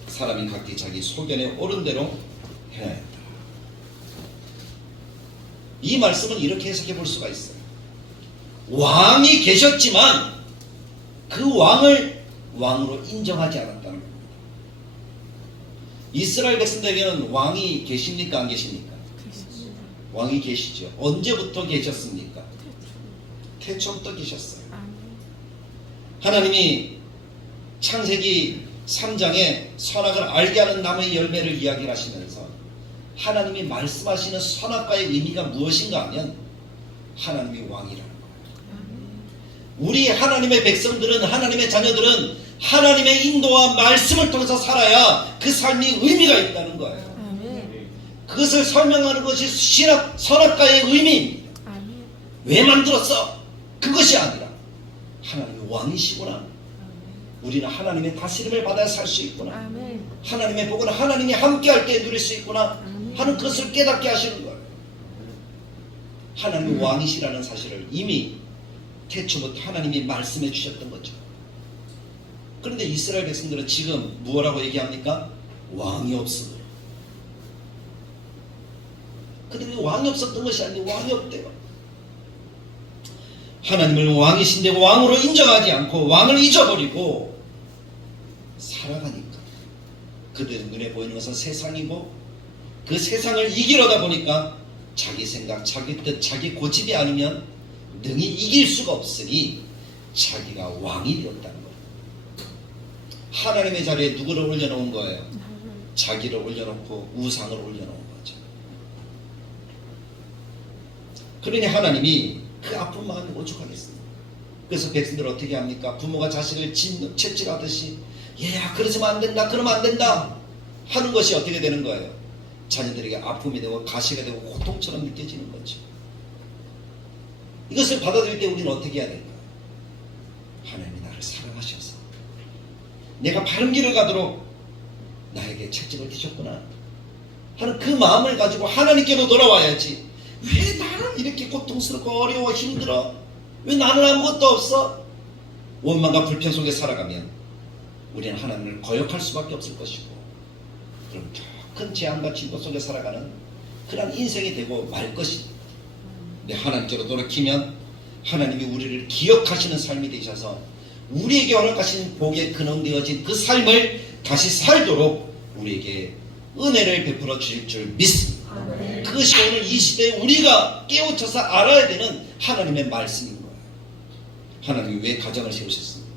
사람이 각기 자기 소견에 옳은 대로 행하였다. 이 말씀은 이렇게 해석해 볼 수가 있어요. 왕이 계셨지만 그 왕을 왕으로 인정하지 않았다는 겁니다. 이스라엘 백성들에게는 왕이 계십니까? 안 계십니까? 왕이 계시죠. 언제부터 계셨습니까? 태초부터 계셨어요. 하나님이 창세기 3장에 선악을 알게 하는 나무의 열매를 이야기하시면서 하나님이 말씀하시는 선악과의 의미가 무엇인가 하면 하나님이 왕이라는 거예요. 우리 하나님의 백성들은, 하나님의 자녀들은 하나님의 인도와 말씀을 통해서 살아야 그 삶이 의미가 있다는 거예요. 그것을 설명하는 것이 선악과의 의미입니다. 왜 만들었어? 그것이 아니라 하나님이 왕이시구나, 우리는 하나님의 다스림을 받아야 살 수 있구나, 하나님의 복은 하나님이 함께할 때 누릴 수 있구나 하는 것을 깨닫게 하시는 거예요. 하나님이 왕이시라는 사실을 이미 태초부터 하나님이 말씀해 주셨던 거죠. 그런데 이스라엘 백성들은 지금 무엇라고 얘기합니까? 왕이 없음으로. 그들이 왕이 없었던 것이 아니고 왕이 없대요. 하나님을 왕이신데 왕으로 인정하지 않고 왕을 잊어버리고 살아가니까 그들 눈에 보이는 것은 세상이고 그 세상을 이기려다 보니까 자기 생각, 자기 뜻, 자기 고집이 아니면 능히 이길 수가 없으니 자기가 왕이 되었다는 거예요. 하나님의 자리에 누구를 올려놓은 거예요? 자기를 올려놓고 우상을 올려놓은 거죠. 그러니 하나님이 그 아픈 마음이 오죽하겠습니까? 그래서 백성들 어떻게 합니까? 부모가 자식을 채찍하듯이 얘야 그러지면 안 된다, 그러면 안 된다 하는 것이 어떻게 되는 거예요? 자녀들에게 아픔이 되고 가시가 되고 고통처럼 느껴지는 거죠. 이것을 받아들일 때 우리는 어떻게 해야 될까? 하나님이 나를 사랑하셔서 내가 바른 길을 가도록 나에게 채찍을 띠셨구나 하는 그 마음을 가지고 하나님께로 돌아와야지. 왜 나는 이렇게 고통스럽고 어려워 힘들어? 왜 나는 아무것도 없어? 원망과 불평 속에 살아가면 우리는 하나님을 거역할 수밖에 없을 것이고, 그럼 큰 재앙과 진도 속에 살아가는 그런 인생이 되고 말 것입니다. 근데 하나님께로 돌이키면 하나님이 우리를 기억하시는 삶이 되셔서 우리에게 허락하신 복에 근원되어진 그 삶을 다시 살도록 우리에게 은혜를 베풀어 주실 줄 믿습니다. 그것이 오늘 이 시대에 우리가 깨우쳐서 알아야 되는 하나님의 말씀인 거예요. 하나님이 왜 가정을 세우셨습니까?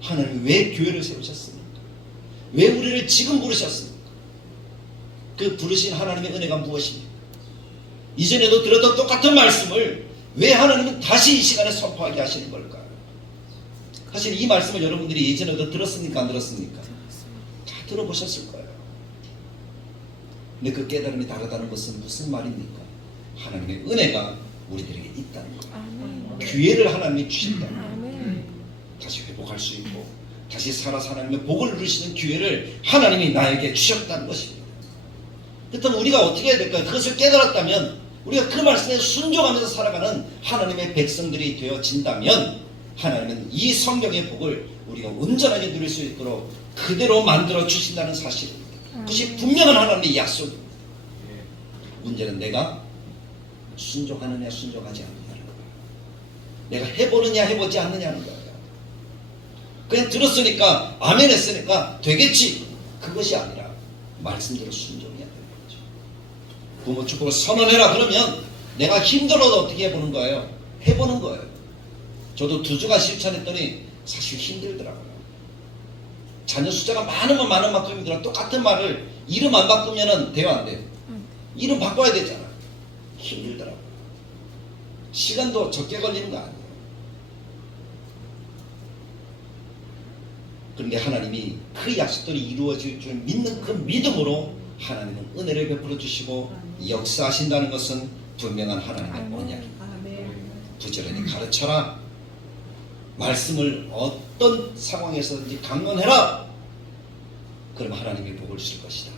하나님이 왜 교회를 세우셨습니까? 왜 우리를 지금 부르셨습니까? 그 부르신 하나님의 은혜가 무엇입니까? 이전에도 들었던 똑같은 말씀을 왜 하나님은 다시 이 시간에 선포하게 하시는 걸까요? 사실 이 말씀을 여러분들이 예전에도 들었습니까? 안 들었습니까? 다 들어보셨을 거예요. 근데 그 깨달음이 다르다는 것은 무슨 말입니까? 하나님의 은혜가 우리들에게 있다는 거예요. 기회를 하나님이 주신다. 다시 회복할 수 있고 다시 살아서 하나님의 복을 누리시는 기회를 하나님이 나에게 주셨다는 것입니다. 그렇다면 우리가 어떻게 해야 될까요? 그것을 깨달았다면 우리가 그 말씀에 순종하면서 살아가는 하나님의 백성들이 되어진다면 하나님은 이 성경의 복을 우리가 온전하게 누릴 수 있도록 그대로 만들어 주신다는 사실입니다. 그것이 분명한 하나님의 약속입니다. 문제는 내가 순종하느냐 순종하지 않느냐는 거예요. 내가 해보느냐 해보지 않느냐는 거예요. 그냥 들었으니까 아멘 했으니까 되겠지, 그것이 아니라 말씀대로 순종해야 되는 거죠. 부모 축복을 선언해라 그러면 내가 힘들어도 어떻게 해보는 거예요? 해보는 거예요. 저도 2주간 실천했더니 사실 힘들더라고요. 자녀 숫자가 많으면 많은 만큼 힘들어. 똑같은 말을 이름 안 바꾸면 돼요, 안 돼요? 이름 바꿔야 되잖아. 힘들더라고요. 시간도 적게 걸리는 거 아니에요. 그런데 하나님이 그 약속들이 이루어질 줄 믿는 그 믿음으로 하나님은 은혜를 베풀어 주시고 역사하신다는 것은 분명한 하나님의 언약입니다. 부지런히 가르쳐라. 말씀을 어떤 상황에서든지 강론해라. 그럼 하나님이 복을 주실 것이다.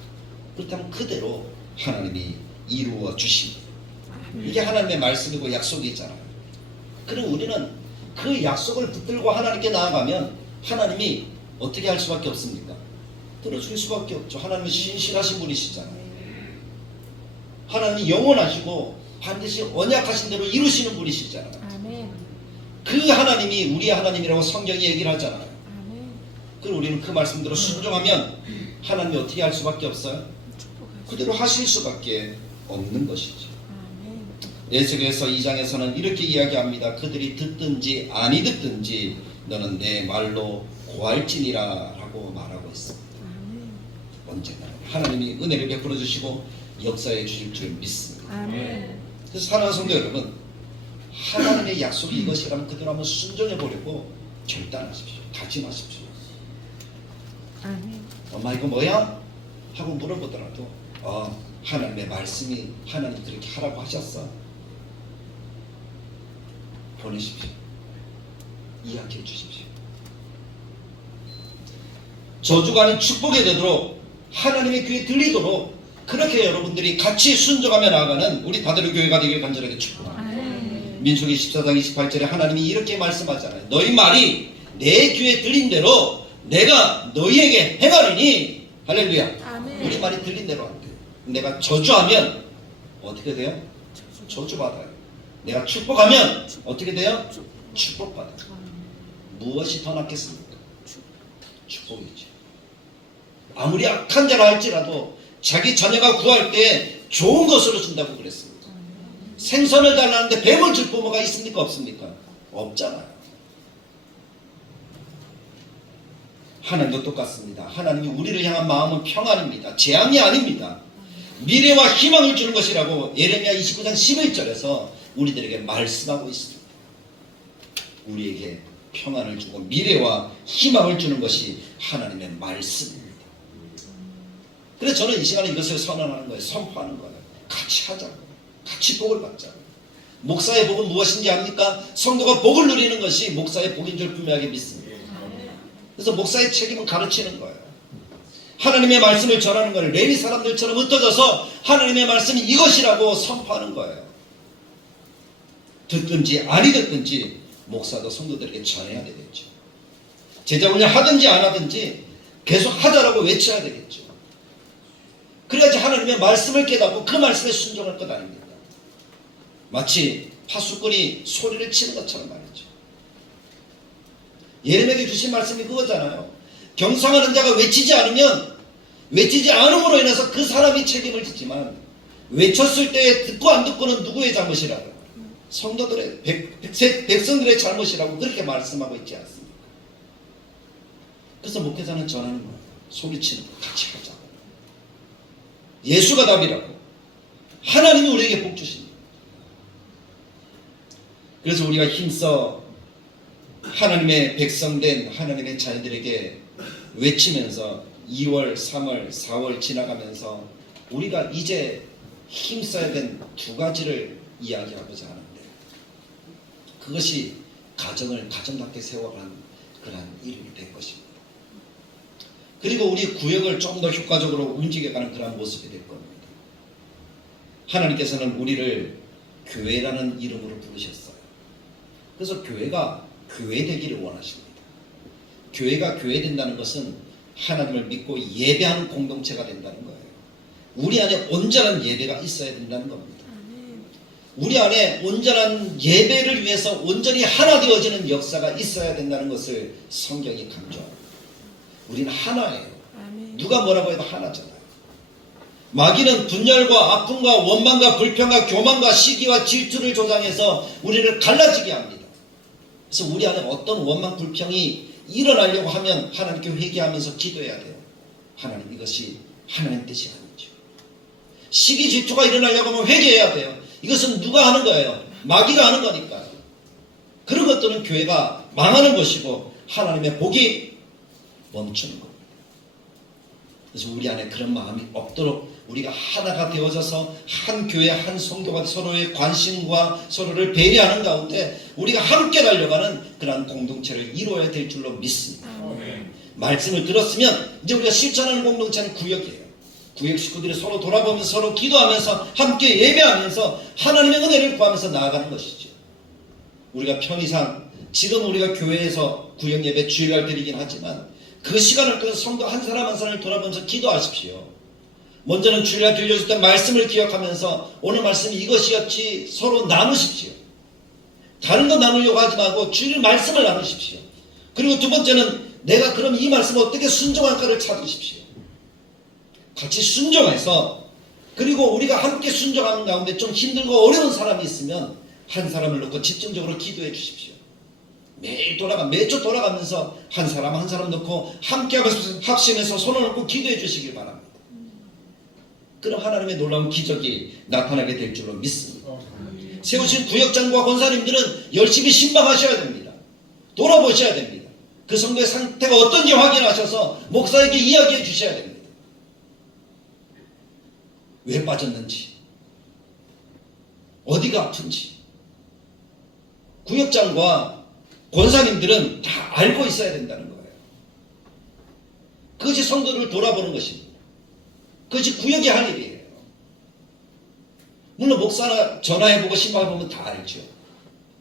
그렇다면 그대로 하나님이 이루어 주십니다. 이게 하나님의 말씀이고 약속이잖아요. 그럼 우리는 그 약속을 붙들고 하나님께 나아가면 하나님이 어떻게 할 수밖에 없습니까? 들어줄 수밖에 없죠. 하나님은 신실하신 분이시잖아요. 하나님이 영원하시고 반드시 언약하신 대로 이루시는 분이시잖아요. 그 하나님이 우리의 하나님이라고 성경이 얘기를 하잖아요. 그럼 우리는 그 말씀대로 순종하면 하나님이 어떻게 할 수밖에 없어요? 그대로 하실 수밖에 없는 것이죠. 에스겔서 2장에서는 이렇게 이야기합니다. 그들이 듣든지 아니 듣든지 너는 내 말로 고할지니라 라고 말하고 있습니다. 언젠가 하나님이 은혜를 베풀어 주시고 역사해 주실 줄 믿습니다. 그래서 사랑하는 성도 여러분, 하나님의 약속이 이것이라면 그대로 한번 순종해 보려고 결단하십시오. 다짐하십시오. 엄마 이거 뭐야? 하고 물어보더라도 하나님의 말씀이 하나님 그렇게 하라고 하셨어. 보내십시오. 이야기해 주십시오. 저주가 아닌 축복이 되도록 하나님의 귀에 들리도록 그렇게 여러분들이 같이 순종하며 나아가는 우리 다대로 교회가 되길 간절하게 축복합니다. 민수기 14장 28절에 하나님이 이렇게 말씀하잖아요. 너희 말이 내 귀에 들린 대로 내가 너희에게 행하리니. 할렐루야. 우리 말이 들린 대로 안 돼요. 내가 저주하면 어떻게 돼요? 저주받아요. 내가 축복하면 어떻게 돼요? 축복받아요. 무엇이 더 낫겠습니까? 축복이죠. 아무리 악한 자라 할지라도 자기 자녀가 구할 때 좋은 것으로 준다고 그랬습니다. 생선을 달라는데 뱀을 줄 부모가 있습니까? 없습니까? 없잖아요. 하나님도 똑같습니다. 하나님이 우리를 향한 마음은 평안입니다. 재앙이 아닙니다. 미래와 희망을 주는 것이라고 예레미야 29장 11절에서 우리들에게 말씀하고 있습니다. 우리에게 평안을 주고 미래와 희망을 주는 것이 하나님의 말씀입니다. 그래서 저는 이 시간에 이것을 선언하는 거예요. 선포하는 거예요. 같이 하자고. 같이 복을 받자고. 목사의 복은 무엇인지 압니까? 성도가 복을 누리는 것이 목사의 복인 줄 분명하게 믿습니다. 그래서 목사의 책임은 가르치는 거예요. 하나님의 말씀을 전하는 거예요. 레위 사람들처럼 흩어져서 하나님의 말씀이 이것이라고 선포하는 거예요. 듣든지 아니 듣든지 목사도 성도들에게 전해야 되겠죠. 제자 훈련 하든지 안 하든지 계속 하자라고 외쳐야 되겠죠. 그래야지 하나님의 말씀을 깨닫고 그 말씀에 순종할 것 아닙니까? 마치 파수꾼이 소리를 치는 것처럼 말이죠. 예레미야에게 주신 말씀이 그거잖아요. 경상하는 자가 외치지 않으면 외치지 않음으로 인해서 그 사람이 책임을 지지만 외쳤을 때 듣고 안 듣고는 누구의 잘못이라고? 성도들의 백성들의 잘못이라고 그렇게 말씀하고 있지 않습니까? 그래서 목회자는 전하는 거예요. 소리치는 거 같이 하자고. 예수가 답이라고. 하나님이 우리에게 복 주십니다. 그래서 우리가 힘써 하나님의 백성된 하나님의 자녀들에게 외치면서 2월, 3월, 4월 지나가면서 우리가 이제 힘써야 된 두 가지를 이야기하고자 하는데 그것이 가정을 가정답게 세워가는 그러한 일이 될 것입니다. 그리고 우리 구역을 좀 더 효과적으로 움직여가는 그러한 모습이 될 겁니다. 하나님께서는 우리를 교회라는 이름으로 부르셨어요. 그래서 교회가 교회되기를 원하십니다. 교회가 교회된다는 것은 하나님을 믿고 예배하는 공동체가 된다는 거예요. 우리 안에 온전한 예배가 있어야 된다는 겁니다. 우리 안에 온전한 예배를 위해서 온전히 하나 되어지는 역사가 있어야 된다는 것을 성경이 강조합니다. 우리는 하나예요. 누가 뭐라고 해도 하나잖아요. 마귀는 분열과 아픔과 원망과 불평과 교만과 시기와 질투를 조장해서 우리를 갈라지게 합니다. 그래서 우리 안에 어떤 원망 불평이 일어나려고 하면 하나님께 회개하면서 기도해야 돼요. 하나님, 이것이 하나님 뜻이 아니죠. 시기 질투가 일어나려고 하면 회개해야 돼요. 이것은 누가 하는 거예요? 마귀가 하는 거니까요. 그런 것들은 교회가 망하는 것이고 하나님의 복이 멈추는 겁니다. 그래서 우리 안에 그런 마음이 없도록 우리가 하나가 되어져서 한 교회 한 성도가 서로의 관심과 서로를 배려하는 가운데 우리가 함께 달려가는 그러한 공동체를 이루어야 될 줄로 믿습니다. 말씀을 들었으면 이제 우리가 실천하는 공동체는 구역이에요. 구역 식구들이 서로 돌아보면서 서로 기도하면서 함께 예배하면서 하나님의 은혜를 구하면서 나아가는 것이죠. 우리가 편의상 지금 우리가 교회에서 구역 예배 주일날 드리긴 하지만 그 시간을 통해서 성도 한 사람 한 사람을 돌아보면서 기도하십시오. 먼저는 주일날 들려줬던 말씀을 기억하면서 오늘 말씀이 이것이었지 서로 나누십시오. 다른 거 나누려고 하지 말고 주일 말씀을 나누십시오. 그리고 두 번째는 내가 그럼 이 말씀을 어떻게 순종할까를 찾으십시오. 같이 순종해서 그리고 우리가 함께 순종하는 가운데 좀 힘들고 어려운 사람이 있으면 한 사람을 놓고 집중적으로 기도해 주십시오. 매주 돌아가면서 한 사람 한 사람 놓고 함께 합심해서 손을 놓고 기도해 주시길 바랍니다. 그럼 하나님의 놀라운 기적이 나타나게 될 줄로 믿습니다. 세우신 구역장과 권사님들은 열심히 신방하셔야 됩니다. 돌아보셔야 됩니다. 그 성도의 상태가 어떤지 확인하셔서 목사에게 이야기해 주셔야 됩니다. 왜 빠졌는지, 어디가 아픈지. 구역장과 권사님들은 다 알고 있어야 된다는 거예요. 그것이 성도를 돌아보는 것입니다. 그것이 구역이 할 일이에요. 물론 목사나 전화해보고 신방해보면 다 알죠.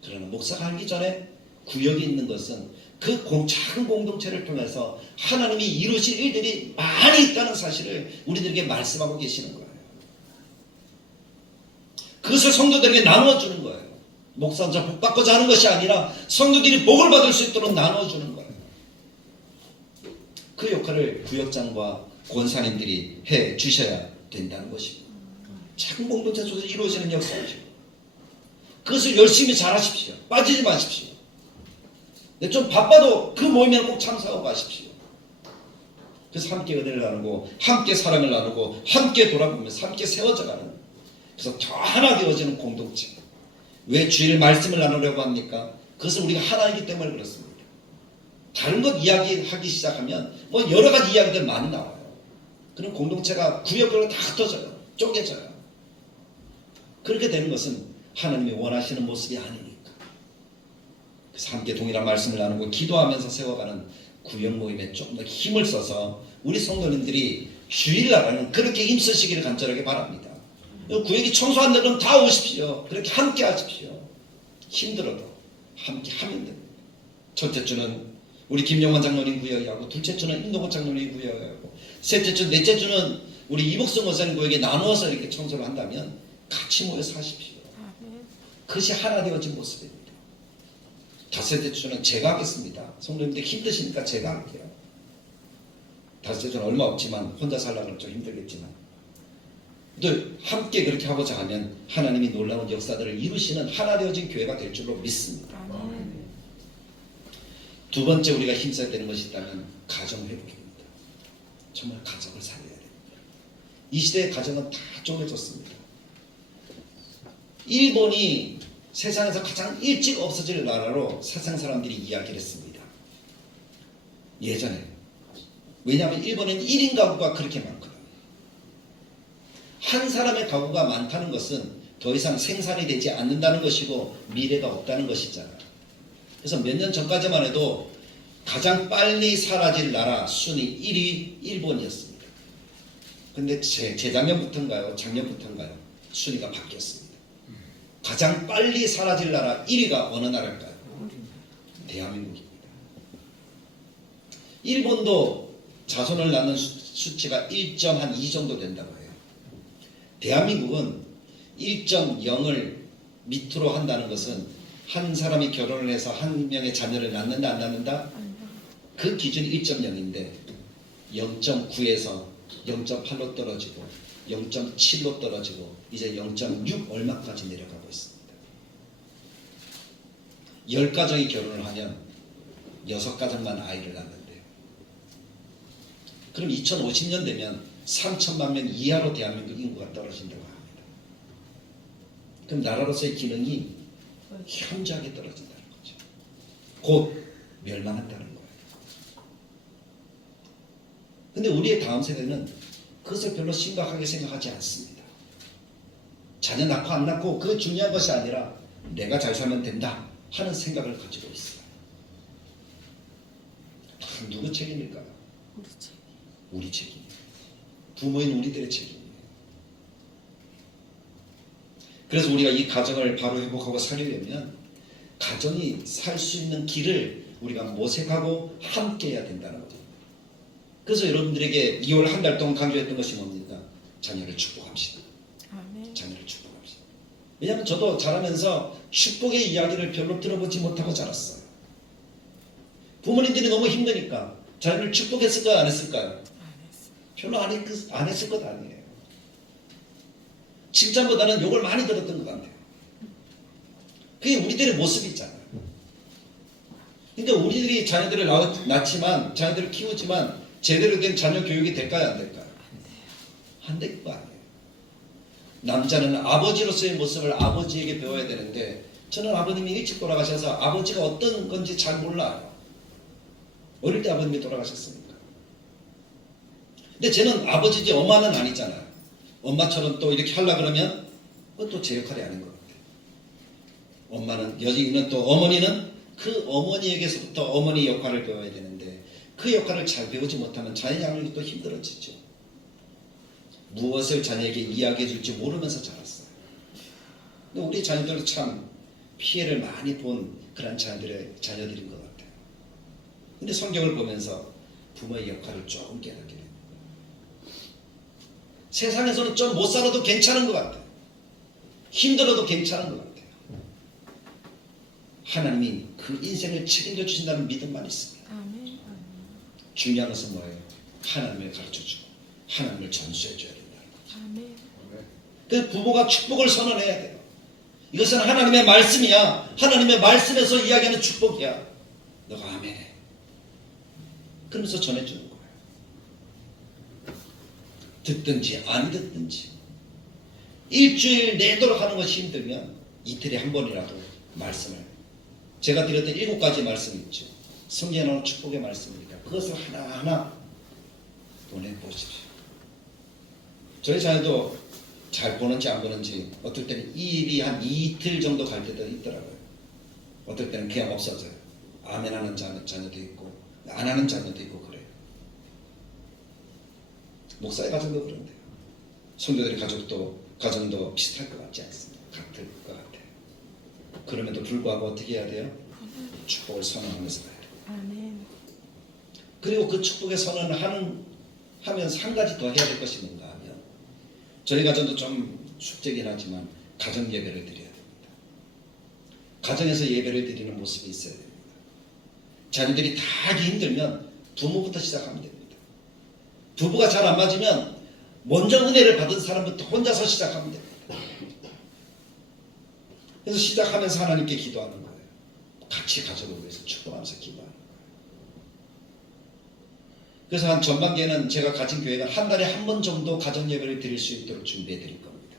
그러나 목사가 알기 전에 구역이 있는 것은 그 작은 공동체를 통해서 하나님이 이루실 일들이 많이 있다는 사실을 우리들에게 말씀하고 계시는 거예요. 그것을 성도들에게 나누어주는 거예요. 목사 혼자 복 받고자 하는 것이 아니라 성도들이 복을 받을 수 있도록 나눠주는 거예요. 그 역할을 구역장과 권사님들이 해 주셔야 된다는 것입니다. 작은 공동체 속에서 이루어지는 역사죠. 그것을 열심히 잘하십시오. 빠지지 마십시오. 좀 바빠도 그 모임에는 꼭 참석하고 가십시오. 그래서 함께 은혜를 나누고 함께 사랑을 나누고 함께 돌아보면서 함께 세워져가는, 그래서 더 하나 되어지는 공동체. 왜 주일 말씀을 나누려고 합니까? 그것은 우리가 하나이기 때문에 그렇습니다. 다른 것 이야기하기 시작하면 뭐 여러 가지 이야기들 많이 나와요. 그런 공동체가 구역별로 다 흩어져요. 쪼개져요. 그렇게 되는 것은 하나님이 원하시는 모습이 아니니까. 그래서 함께 동일한 말씀을 나누고 기도하면서 세워가는 구역 모임에 좀 더 힘을 써서 우리 성도님들이 주일날에는 그렇게 힘쓰시기를 간절하게 바랍니다. 구역이 청소한다 그러면 다 오십시오. 그렇게 함께 하십시오. 힘들어도 함께 하면 됩니다. 첫째 주는 우리 김용환 장로님 구역하고, 둘째 주는 임동호 장로님 구역하고, 셋째 주, 넷째 주는 우리 이복성 원사님 구역에 나누어서 이렇게 청소를 한다면 같이 모여서 하십시오. 그것이 하나 되어진 모습입니다. 다섯째 주는 제가 하겠습니다. 성도님들 힘드시니까 제가 할게요. 다섯째 주는 얼마 없지만 혼자 살려면 좀 힘들겠지만 또 함께 그렇게 하고자 하면 하나님이 놀라운 역사들을 이루시는 하나 되어진 교회가 될 줄로 믿습니다. 두 번째 우리가 힘써야 되는 것이 있다면 가정 회복입니다. 정말 가정을 살려야 됩니다. 이 시대의 가정은 다 쪼개졌습니다. 일본이 세상에서 가장 일찍 없어질 나라로 세상 사람들이 이야기를 했습니다. 예전에. 왜냐하면 일본에는 1인 가구가 그렇게 많거든요. 한 사람의 가구가 많다는 것은 더 이상 생산이 되지 않는다는 것이고 미래가 없다는 것이잖아요. 그래서 몇 년 전까지만 해도 가장 빨리 사라질 나라 순위 1위 일본이었습니다. 근데 재작년부터인가요? 작년부터인가요? 순위가 바뀌었습니다. 가장 빨리 사라질 나라 1위가 어느 나라일까요? 대한민국입니다. 일본도 자손을 낳는 수치가 1.2 정도 된다고 해요. 대한민국은 1.0을 밑으로 한다는 것은 한 사람이 결혼을 해서 한 명의 자녀를 낳는다 안 낳는다? 그 기준이 1.0인데 0.9에서 0.8로 떨어지고 0.7로 떨어지고 이제 0.6 얼마까지 내려가고 있습니다. 10가정이 결혼을 하면 6가정만 아이를 낳는데요. 그럼 2050년 되면 3천만 명 이하로 대한민국 인구가 떨어진다고 합니다. 그럼 나라로서의 기능이 현저하게 떨어진다는 거죠. 곧 멸망한다는 거예요. 근데 우리의 다음 세대는 그것을 별로 심각하게 생각하지 않습니다. 자녀 낳고 안 낳고 그거 중요한 것이 아니라 내가 잘 살면 된다 하는 생각을 가지고 있어요. 누구 책임일까요? 우리 책임. 부모인 우리들의 책임이에요. 그래서 우리가 이 가정을 바로 회복하고 살리려면 가정이 살 수 있는 길을 우리가 모색하고 함께 해야 된다는 거죠. 그래서 여러분들에게 2월 한 달 동안 강조했던 것이 뭡니까? 자녀를 축복합시다. 자녀를 축복합시다. 왜냐하면 저도 자라면서 축복의 이야기를 별로 들어보지 못하고 자랐어요. 부모님들이 너무 힘드니까 자녀를 축복했을까요? 안 했을까요? 별로 안 했을 것 아니에요. 칭찬보다는 욕을 많이 들었던 것 같아요. 그게 우리들의 모습이잖아요. 그러니까 우리들이 자녀들을 낳지만 자녀들을 키우지만 제대로 된 자녀 교육이 될까요? 안 될까요? 안 될 거 아니에요. 남자는 아버지로서의 모습을 아버지에게 배워야 되는데 저는 아버님이 일찍 돌아가셔서 아버지가 어떤 건지 잘 몰라요. 어릴 때 아버님이 돌아가셨으니까. 근데 쟤는 아버지지 엄마는 아니잖아요. 엄마처럼 또 이렇게 하려고 그러면 그것도 제 역할이 아닌 것 같아요. 엄마는 여기는 또 어머니는 그 어머니에게서부터 어머니 역할을 배워야 되는데 그 역할을 잘 배우지 못하면 자녀 양육이 또 힘들어지죠. 무엇을 자녀에게 이야기해 줄지 모르면서 자랐어요. 근데 우리 자녀들은 참 피해를 많이 본 그런 자녀들인 것 같아요. 근데 성경을 보면서 부모의 역할을 조금 깨닫게 됩니다. 세상에서는 좀 못 살아도 괜찮은 것 같아요. 힘들어도 괜찮은 것 같아요. 하나님이 그 인생을 책임져 주신다는 믿음만 있습니다. 중요한 것은 뭐예요? 하나님을 가르쳐주고 하나님을 전수해줘야 된다는 거죠. 그 부모가 축복을 선언해야 돼요. 이것은 하나님의 말씀이야. 하나님의 말씀에서 이야기하는 축복이야. 너가 아멘해. 그러면서 전해주는 거예요. 듣든지 안 듣든지 일주일 내도록 하는 것이 힘들면 이틀에 한 번이라도 말씀을, 제가 드렸던 7가지 말씀이 있죠. 성경에 나오는 축복의 말씀이니까 그것을 하나하나 보내보십시오. 저희 자녀도 잘 보는지 안 보는지 어떨 때는 이 일이 한 이틀 정도 갈 때도 있더라고요. 어떨 때는 그냥 없어져요. 아멘하는 자녀도 있고 안 하는 자녀도 있고 그래요. 목사의 가정도 그런데요. 성도들의 가정도 비슷할 것 같지 않습니다. 같을 것 같아요. 그럼에도 불구하고 어떻게 해야 돼요? 축복을 선언하면서 가야 돼요. 아멘. 그리고 그 축복의 선언을 하면서 한 가지 더 해야 될 것이 뭔가 하면, 저희 가정도 좀 숙제긴 하지만 가정 예배를 드려야 됩니다. 가정에서 예배를 드리는 모습이 있어야 됩니다. 자녀들이 다 하기 힘들면 부모부터 시작하면 됩니다. 부부가 잘 안 맞으면 먼저 은혜를 받은 사람부터 혼자서 시작하면 됩니다. 그래서 시작하면서 하나님께 기도하는 거예요. 같이 가정을 위해서 축복하면서 기도하는 거예요. 그래서 한 전반기에는 제가 가진 교회가 한 달에 한 번 정도 가정 예배를 드릴 수 있도록 준비해 드릴 겁니다.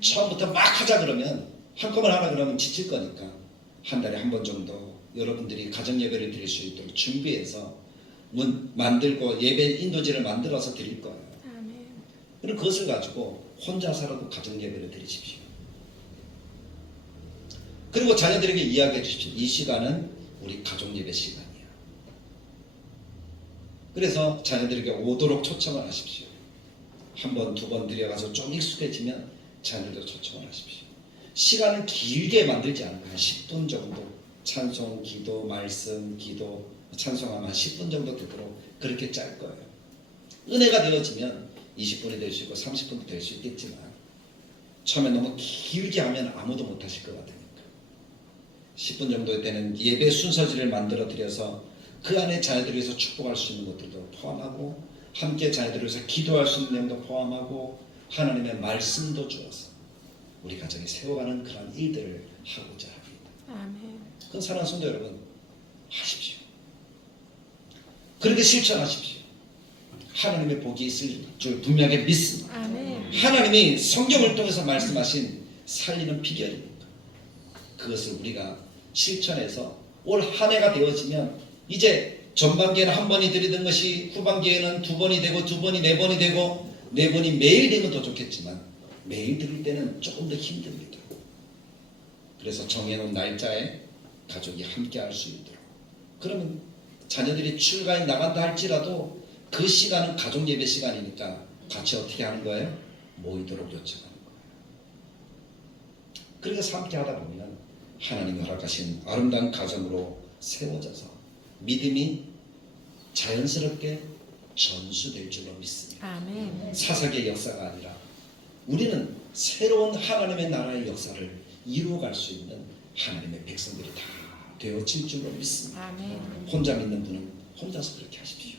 처음부터 막 하자 그러면, 한꺼번에 하라 그러면 지칠 거니까 한 달에 한 번 정도 여러분들이 가정 예배를 드릴 수 있도록 준비해서 만들고 예배 인도지를 만들어서 드릴 거예요. 아멘. 그럼 그것을 가지고 혼자서라도 가정 예배를 드리십시오. 그리고 자녀들에게 이야기해 주십시오. 이 시간은 우리 가족 예배 시간이야. 그래서 자녀들에게 오도록 초청을 하십시오. 한 번, 두 번 드려가서 좀 익숙해지면 자녀들도 초청을 하십시오. 시간을 길게 만들지 않고 한 10분 정도 찬송, 기도, 말씀, 기도, 찬송하면 한 10분 정도 되도록 그렇게 짤 거예요. 은혜가 되어지면 20분이 될 수 있고 30분도 될 수 있겠지만 처음에 너무 길게 하면 아무도 못 하실 것 같으니까 10분 정도 되는 예배 순서지를 만들어 드려서 그 안에 자녀들을 위해서 축복할 수 있는 것들도 포함하고 함께 자녀들을 위해서 기도할 수 있는 내용도 포함하고 하나님의 말씀도 주어서 우리 가정에 세워가는 그런 일들을 하고자 합니다. 아멘. 그건 사랑하는 성도 여러분, 하십시오. 그렇게 실천하십시오. 하나님의 복이 있을 줄 분명하게 믿습니다. 아멘. 하나님이 성경을 통해서 말씀하신 살리는 비결입니다. 그것을 우리가 실천해서 올 한 해가 되어지면 이제 전반기에는 한 번이 드리던 것이 후반기에는 두 번이 되고 두 번이 네 번이 되고 네 번이 매일 되면 더 좋겠지만 매일 드릴 때는 조금 더 힘듭니다. 그래서 정해놓은 날짜에 가족이 함께 할 수 있도록, 그러면 자녀들이 출가에 나간다 할지라도 그 시간은 가족 예배 시간이니까 같이 어떻게 하는 거예요? 모이도록 요청하는 거예요. 그래서 함께 하다 보면 하나님이 허락하신 아름다운 가정으로 세워져서 믿음이 자연스럽게 전수될 줄로 믿습니다. 아멘. 사사기의 역사가 아니라 우리는 새로운 하나님의 나라의 역사를 이루어갈 수 있는 하나님의 백성들이 다 되어질 줄로 믿습니다. 아멘. 혼자 믿는 분은 혼자서 그렇게 하십시오.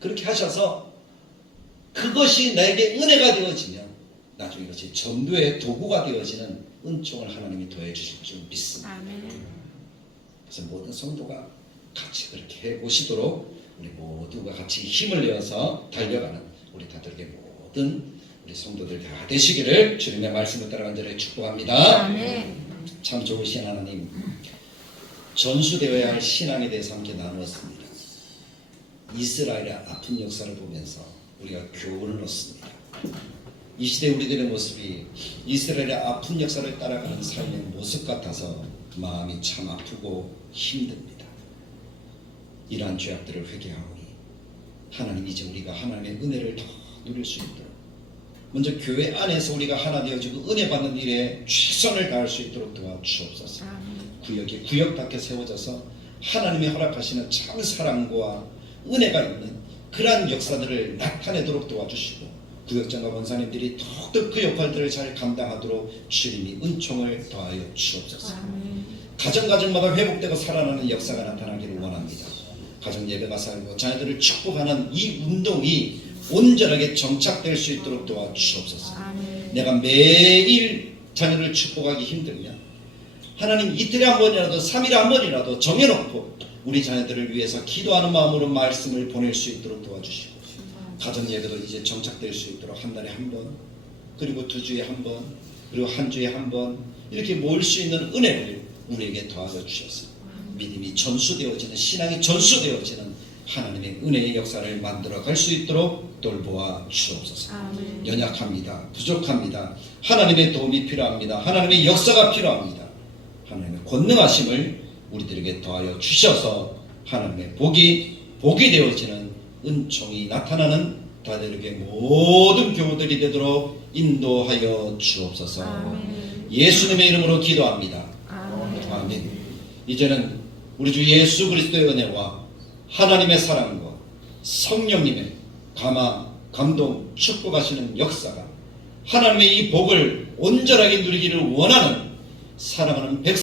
그렇게 하셔서 그것이 나에게 은혜가 되어지면 나중에 이것이 전도의 도구가 되어지는 은총을 하나님이 더해 주실 줄 믿습니다. 아멘. 그래서 모든 성도가 같이 그렇게 해보시도록 우리 모두가 같이 힘을 내어서 달려가는 우리 다들에게 모든 우리 성도들 다 되시기를 주님의 말씀을 따라 간절히 축복합니다. 아멘. 참 좋으신 하나님, 전수되어야 할 신앙에 대해서 함께 나누었습니다. 이스라엘의 아픈 역사를 보면서 우리가 교훈을 얻습니다. 이 시대 우리들의 모습이 이스라엘의 아픈 역사를 따라가는 삶의 모습 같아서 마음이 참 아프고 힘듭니다. 이러한 죄악들을 회개하오니 하나님, 이제 우리가 하나님의 은혜를 더 누릴 수 있도록 먼저 교회 안에서 우리가 하나 되어지고 은혜 받는 일에 최선을 다할 수 있도록 도와주옵소서. 구역이 구역답게 세워져서 하나님이 허락하시는 참 사랑과 은혜가 있는 그러한 역사들을 나타내도록 도와주시고 구역장과 원사님들이 더욱더 그 역할들을 잘 감당하도록 주님이 은총을 더하여 주옵소서. 가정가정마다 회복되고 살아나는 역사가 나타나기를 원합니다. 가정 예배가 살고 자녀들을 축복하는 이 운동이 온전하게 정착될 수 있도록 도와주옵소서. 내가 매일 자녀를 축복하기 힘들면 하나님 이틀에 한 번이라도 3일에 한 번이라도 정해놓고 우리 자녀들을 위해서 기도하는 마음으로 말씀을 보낼 수 있도록 도와주시고 가정 예배도 이제 정착될 수 있도록 한 달에 한 번, 그리고 2주에 한 번, 그리고 한 주에 한 번 이렇게 모일 수 있는 은혜를 우리에게 더하여 주셨습니다. 믿음이 전수되어지는, 신앙이 전수되어지는 하나님의 은혜의 역사를 만들어 갈 수 있도록 돌보아 주옵소서. 아멘. 연약합니다. 부족합니다. 하나님의 도움이 필요합니다. 하나님의 역사가 필요합니다. 하나님의 권능하심을 우리들에게 더하여 주셔서 하나님의 복이 되어지는 은총이 나타나는 다들에게 모든 교우들이 되도록 인도하여 주옵소서. 아멘. 예수님의 이름으로 기도합니다. 아멘. 아멘. 이제는 우리 주 예수 그리스도의 은혜와 하나님의 사랑과 성령님의 감동, 축복하시는 역사가 하나님의 이 복을 온전하게 누리기를 원하는 사랑하는 백성